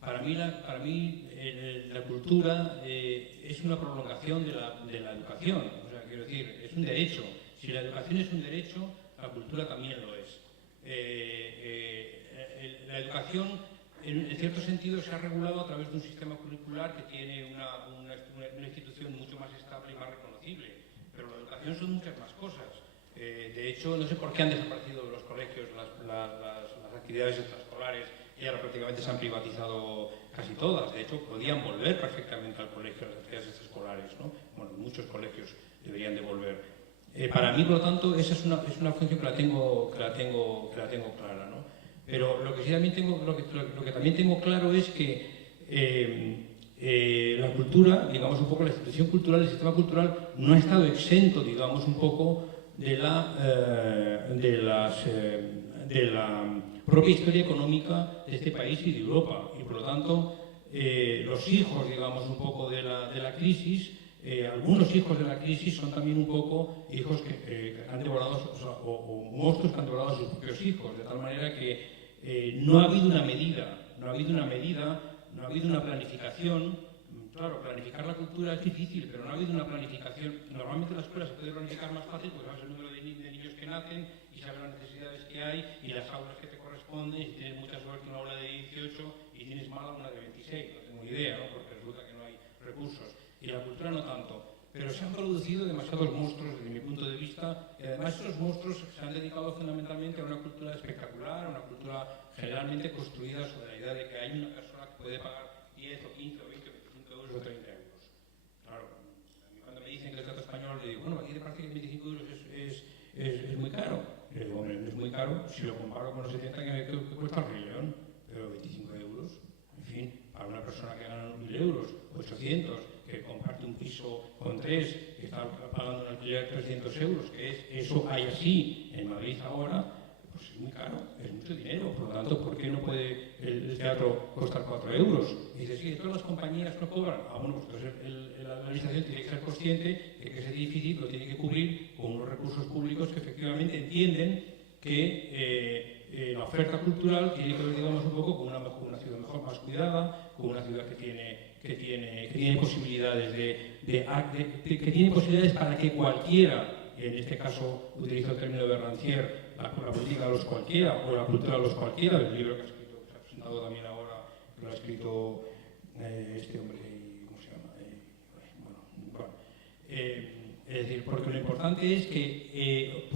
para mí la cultura es una prolongación de la educación, o sea, quiero decir, es un derecho. Si la educación es un derecho, la cultura también lo es. La educación en cierto sentido se ha regulado a través de un sistema curricular que tiene una institución mucho más estable y más reconocible. Pero la educación son muchas más cosas. De hecho, no sé por qué han desaparecido de los colegios las actividades extraescolares y ahora prácticamente se han privatizado casi todas. De hecho, podían volver perfectamente al colegio las actividades extraescolares, ¿no? Bueno, muchos colegios deberían de volver. Para mí, por lo tanto, esa es una función que la tengo clara, ¿no? Pero lo que sí también lo que también tengo claro es que la cultura, digamos un poco la institución cultural, el sistema cultural no ha estado exento, digamos un poco de la propia historia económica de este país y de Europa. Y por lo tanto, los hijos, digamos un poco de la crisis, algunos hijos de la crisis son también un poco hijos que han devorado, o monstruos que han devorado a sus propios hijos, de tal manera que no ha habido una medida, no ha habido una planificación. Claro, planificar la cultura es difícil, pero no ha habido una planificación. Normalmente la escuela se puede planificar más fácil, pues sabes el número de niños que nacen y sabes las necesidades que hay y las aulas que te corresponden. Si tienes mucha suerte, una aula de 18 y tienes mala una de 26, no tengo idea, ¿no? Porque resulta que no hay recursos. Y la cultura no tanto. Pero se han producido demasiados monstruos desde mi punto de vista y además esos monstruos se han dedicado fundamentalmente a una cultura espectacular, a una cultura generalmente construida sobre la idea de que hay una persona que puede pagar 10 o 15 o 20 o 25 euros o 30 euros. Claro, a mí cuando me dicen que el Estado español, le digo, bueno, aquí te parece que 25 euros es muy caro. Le digo, hombre, no es muy caro si lo comparo con los 70 que cuesta el Rey León, pero 25 euros, en fin, para una persona que gana 1.000 euros, 800, que comparte un piso con 3, que está pagando un alquiler de 300 euros, eso hay así en Madrid ahora, pues es muy caro, es mucho dinero. Por lo tanto, ¿por qué no puede el teatro costar 4 euros? Y dice, sí, todas las compañías no cobran. Ah, bueno, pues entonces la administración tiene que ser consciente de que ese déficit lo tiene que cubrir con unos recursos públicos que efectivamente entienden que la oferta cultural tiene que ver, digamos, un poco con una ciudad mejor, más cuidada, con una ciudad que tiene posibilidades que tiene posibilidades para que cualquiera, en este caso utilizo el término de Rancière, la política de los cualquiera o la cultura de los cualquiera, el libro que se ha presentado también ahora, que lo ha escrito este hombre, ¿cómo se llama? Es decir, porque lo importante es que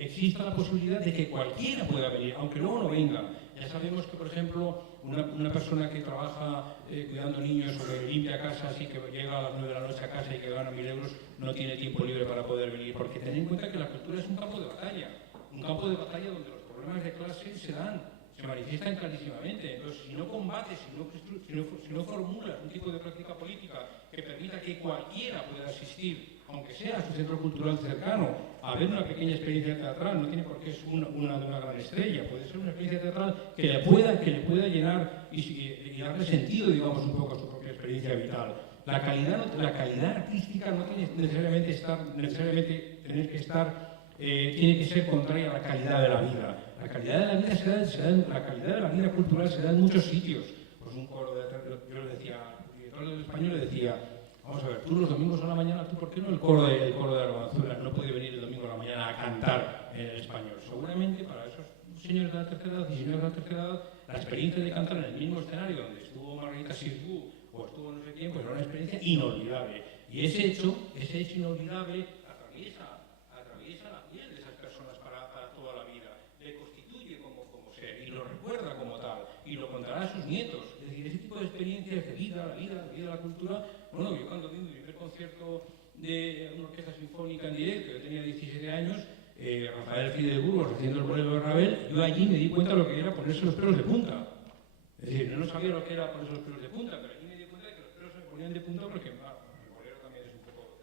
exista la posibilidad de que cualquiera pueda venir, aunque luego no venga. Ya sabemos que, por ejemplo, una persona que trabaja cuidando niños o que limpia casas y que llega a las 9 de la noche a casa y que gana 1.000 euros, no tiene tiempo libre para poder venir, porque ten en cuenta que la cultura es un campo de batalla donde los problemas de clase se manifiestan clarísimamente. Entonces, si no combates, si no formulas un tipo de práctica política que permita que cualquiera pueda asistir, aunque sea a su centro cultural cercano, a ver una pequeña experiencia teatral, no tiene por qué ser una de una gran estrella, puede ser una experiencia teatral que le pueda llenar y darle sentido, digamos, un poco a su propia experiencia vital. La calidad artística no tiene tiene que ser contraria a la calidad de la vida. La calidad de la vida la calidad de la vida cultural se da en muchos sitios. Pues un coro yo le decía, el director del Español le decía, vamos a ver, tú los domingos a la mañana, ¿tú por qué no el coro de Arganzuela no puede venir el domingo a la mañana a cantar en el español? Seguramente para esos señores de la tercera edad y señores de la tercera edad, la experiencia de cantar en el mismo escenario donde estuvo Margarita Xirgu o estuvo no sé quién, pues era una experiencia inolvidable. Y ese hecho inolvidable atraviesa la piel de esas personas para toda la vida, le constituye como ser y lo recuerda como tal y lo contará a sus nietos. Es decir, ese tipo de experiencias de vida, la cultura. Bueno, yo cuando vi mi primer concierto de una orquesta sinfónica en directo, yo tenía 17 años, Rafael Fide de Burgos haciendo el bolero de Ravel, yo allí me di cuenta de lo que era ponerse los pelos de punta. Es decir, yo no sabía lo que era ponerse los pelos de punta, pero allí me di cuenta de que los pelos se ponían de punta porque el bolero también es un poco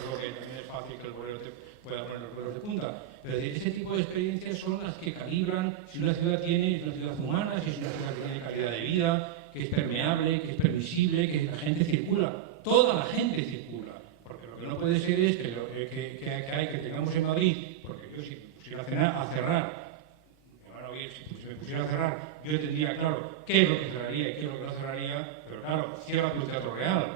algo que también es fácil que el bolero te pueda poner los pelos de punta. Pero ese tipo de experiencias son las que calibran si una ciudad es una ciudad humana, si es una ciudad que tiene calidad de vida, que es permeable, que es permisible, que la gente circula. Toda la gente circula. Porque lo que no puede ser es que tengamos en Madrid, porque yo si me pusiera a cerrar, me van a oír, si me pusiera a cerrar, yo tendría claro qué es lo que cerraría y qué es lo que no cerraría, pero claro, cierra tu Teatro Real.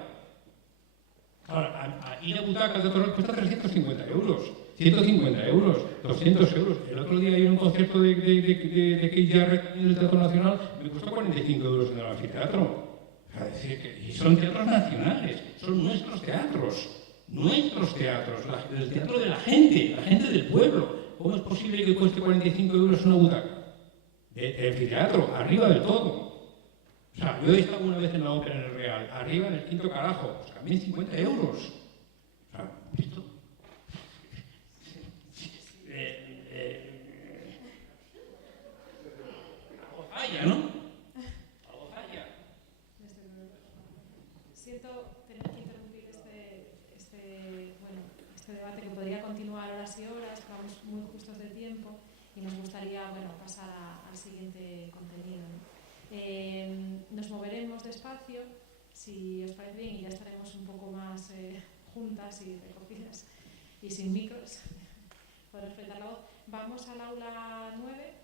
Ahora, ir a butacas de otros cuesta 350 euros, 150 euros, 200 euros. El otro día hay un concierto de Keith Jarrett en el Teatro Nacional, me costó 45 euros en el anfiteatro. Es decir, y son teatros nacionales, son nuestros teatros, el teatro de la gente del pueblo. ¿Cómo es posible que cueste 45 euros una butaca? De anfiteatro, arriba del todo. O sea, yo he estado una vez en la ópera en el Real, arriba en el quinto carajo, pues también 50 euros. O sea, esto... algo falla, ¿no? Algo falla. Siento tener que interrumpir este debate que podría continuar horas y horas, estamos muy justos de tiempo y nos gustaría pasar al siguiente contenido, ¿no? Nos moveremos despacio, si os parece bien, y ya estaremos un poco más juntas y recogidas y sin micros, por respetar la voz. Vamos al aula 9.